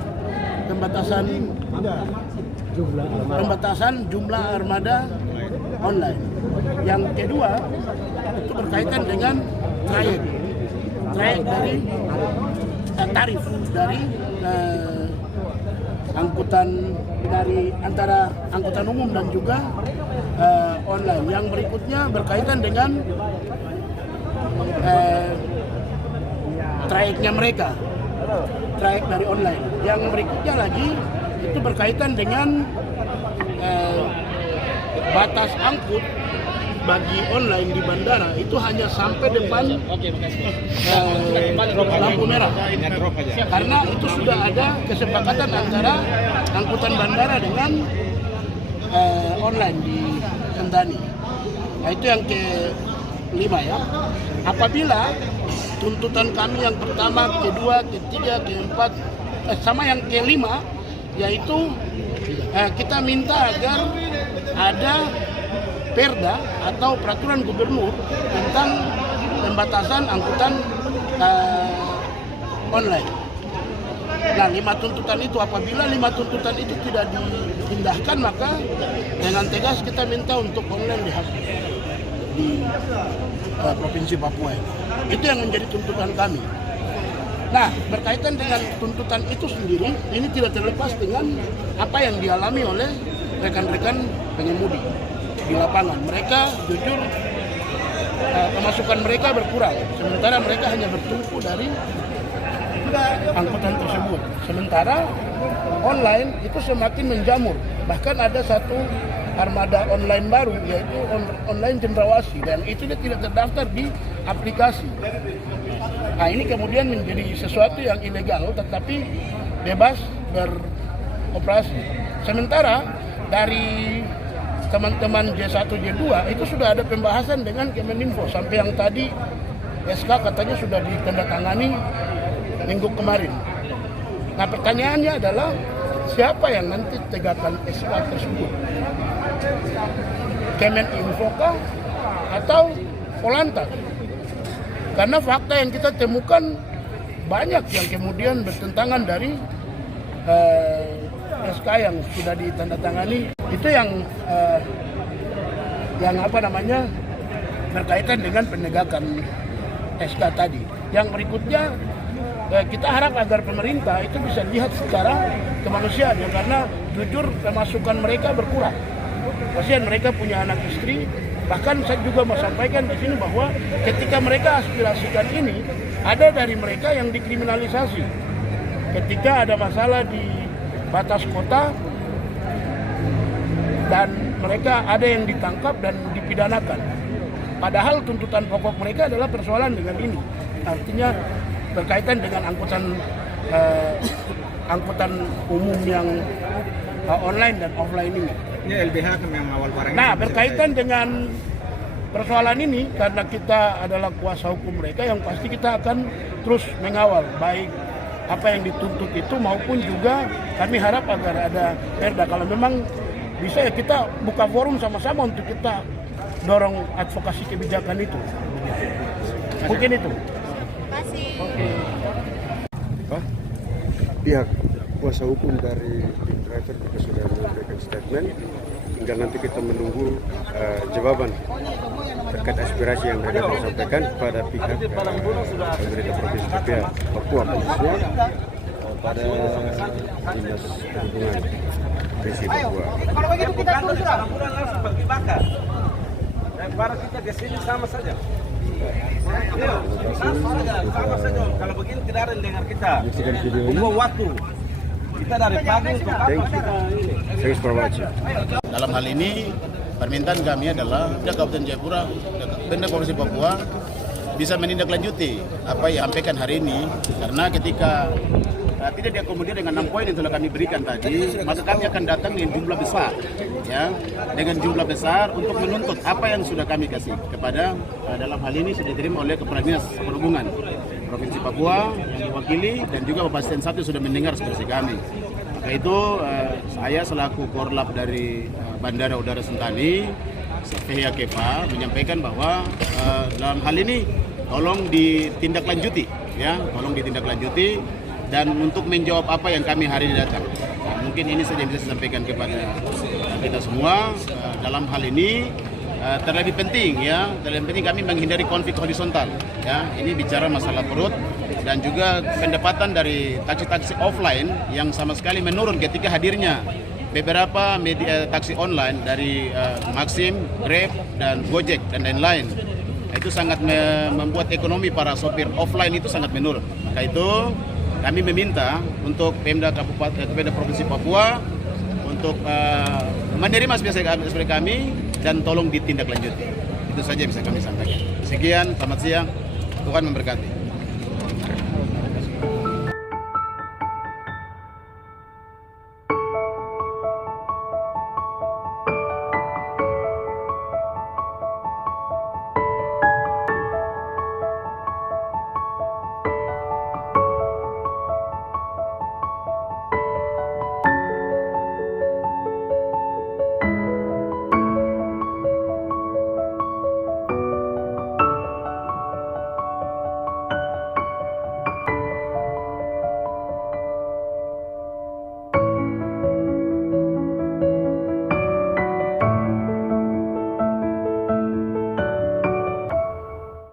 pembatasan jumlah armada online. Yang kedua itu berkaitan dengan trayek dari tarif dari angkutan dari antara angkutan umum dan juga online. Yang berikutnya berkaitan dengan trayeknya mereka, trayek dari online. Yang berikutnya lagi itu berkaitan dengan batas angkut bagi online di bandara itu hanya sampai depan lampu merah, karena itu sudah ada kesepakatan antara angkutan bandara dengan online di Sentani. Nah, itu yang kelima ya. Apabila tuntutan kami yang pertama, kedua, ketiga, keempat, sama yang kelima, yaitu kita minta agar ada perda atau peraturan gubernur tentang pembatasan angkutan online. Nah, 5 tuntutan itu, apabila 5 tuntutan itu tidak dipindahkan, maka dengan tegas kita minta untuk online dihapus di Provinsi Papua ini. Itu yang menjadi tuntutan kami. Nah, berkaitan dengan tuntutan itu sendiri, ini tidak terlepas dengan apa yang dialami oleh rekan-rekan pengemudi di lapangan. Mereka jujur pemasukan mereka berkurang, sementara mereka hanya bertumpu dari angkutan tersebut. Sementara online itu semakin menjamur. Bahkan ada satu armada online baru, yaitu online cendrawasih, dan itu tidak terdaftar di aplikasi. Nah, ini kemudian menjadi sesuatu yang ilegal tetapi bebas beroperasi. Sementara dari teman-teman J1, J2 itu sudah ada pembahasan dengan Kemeninfo sampai yang tadi SK katanya sudah ditandatangani minggu kemarin. Nah pertanyaannya adalah siapa yang nanti tegakkan SK tersebut? Kemeninfo kah atau Polantas? Karena fakta yang kita temukan banyak yang kemudian bertentangan dari SK yang sudah ditandatangani. Itu yang berkaitan dengan penegakan SK tadi. Yang berikutnya kita harap agar pemerintah itu bisa lihat secara kemanusiaan ya, karena jujur pemasukan mereka berkurang. Kasihan mereka punya anak istri. Bahkan saya juga mau sampaikan di sini bahwa ketika mereka aspirasikan ini, ada dari mereka yang dikriminalisasi. Ketika ada masalah di batas kota dan mereka ada yang ditangkap dan dipidanakan. Padahal tuntutan pokok mereka adalah persoalan dengan ini. Artinya berkaitan dengan angkutan umum yang online dan offline ini. Ini LBH yang awal barang. Nah, berkaitan dengan persoalan ini, karena kita adalah kuasa hukum mereka, yang pasti kita akan terus mengawal baik apa yang dituntut itu maupun juga kami harap agar ada perda. Kalau memang bisa ya kita buka forum sama-sama untuk kita dorong advokasi kebijakan itu. Mungkin itu. Terima kasih. Oke. Pihak kuasa hukum dari driver juga sudah memberikan statement. Tinggal nanti kita menunggu jawaban terkait aspirasi yang mereka telah sampaikan kepada pihak pemerintah provinsi Papua, khususnya pada dinas perhubungan provinsi Papua. Kalau begitu kita turun langsung bagi bakar. Daripada kita di sini sama saja. Sama saja. Kalau begini tidak ada yang dengar kita. Buang waktu. Kita dari pagi untuk Thanks for watching. Dalam hal ini permintaan kami adalah Kabupaten Jayapura, Pemda Provinsi Papua bisa menindaklanjuti apa yang disampaikan hari ini, karena ketika tidak diakomodir dengan 6 poin yang telah kami berikan tadi, maka kami akan datang dengan jumlah besar, ya, dengan jumlah besar untuk menuntut apa yang sudah kami kasih kepada dalam hal ini sudah diterima oleh Kepala Dinas Perhubungan Provinsi Papua yang diwakili, dan juga Bapak Asisten 1 sudah mendengar aspirasi kami. Maka itu saya selaku Korlap dari Bandara Udara Sentani, Fehia Kepa, menyampaikan bahwa dalam hal ini tolong ditindaklanjuti, ya, tolong ditindaklanjuti, dan untuk menjawab apa yang kami hari ini datang. Nah, mungkin ini saja yang bisa saya sampaikan kepada kita semua. Dalam hal ini terlebih penting, ya, terlebih penting kami menghindari konflik horizontal, ya. Ini bicara masalah perut dan juga pendapatan dari taksi-taksi offline yang sama sekali menurun ketika hadirnya beberapa media taksi online dari Maxim, Grab, dan Gojek dan lain-lain. Itu sangat membuat ekonomi para sopir offline itu sangat menurun. Maka itu kami meminta untuk Pemda Provinsi Papua untuk menerima aspirasi kami dan tolong ditindaklanjuti. Itu saja yang bisa kami sampaikan. Sekian, selamat siang, Tuhan memberkati.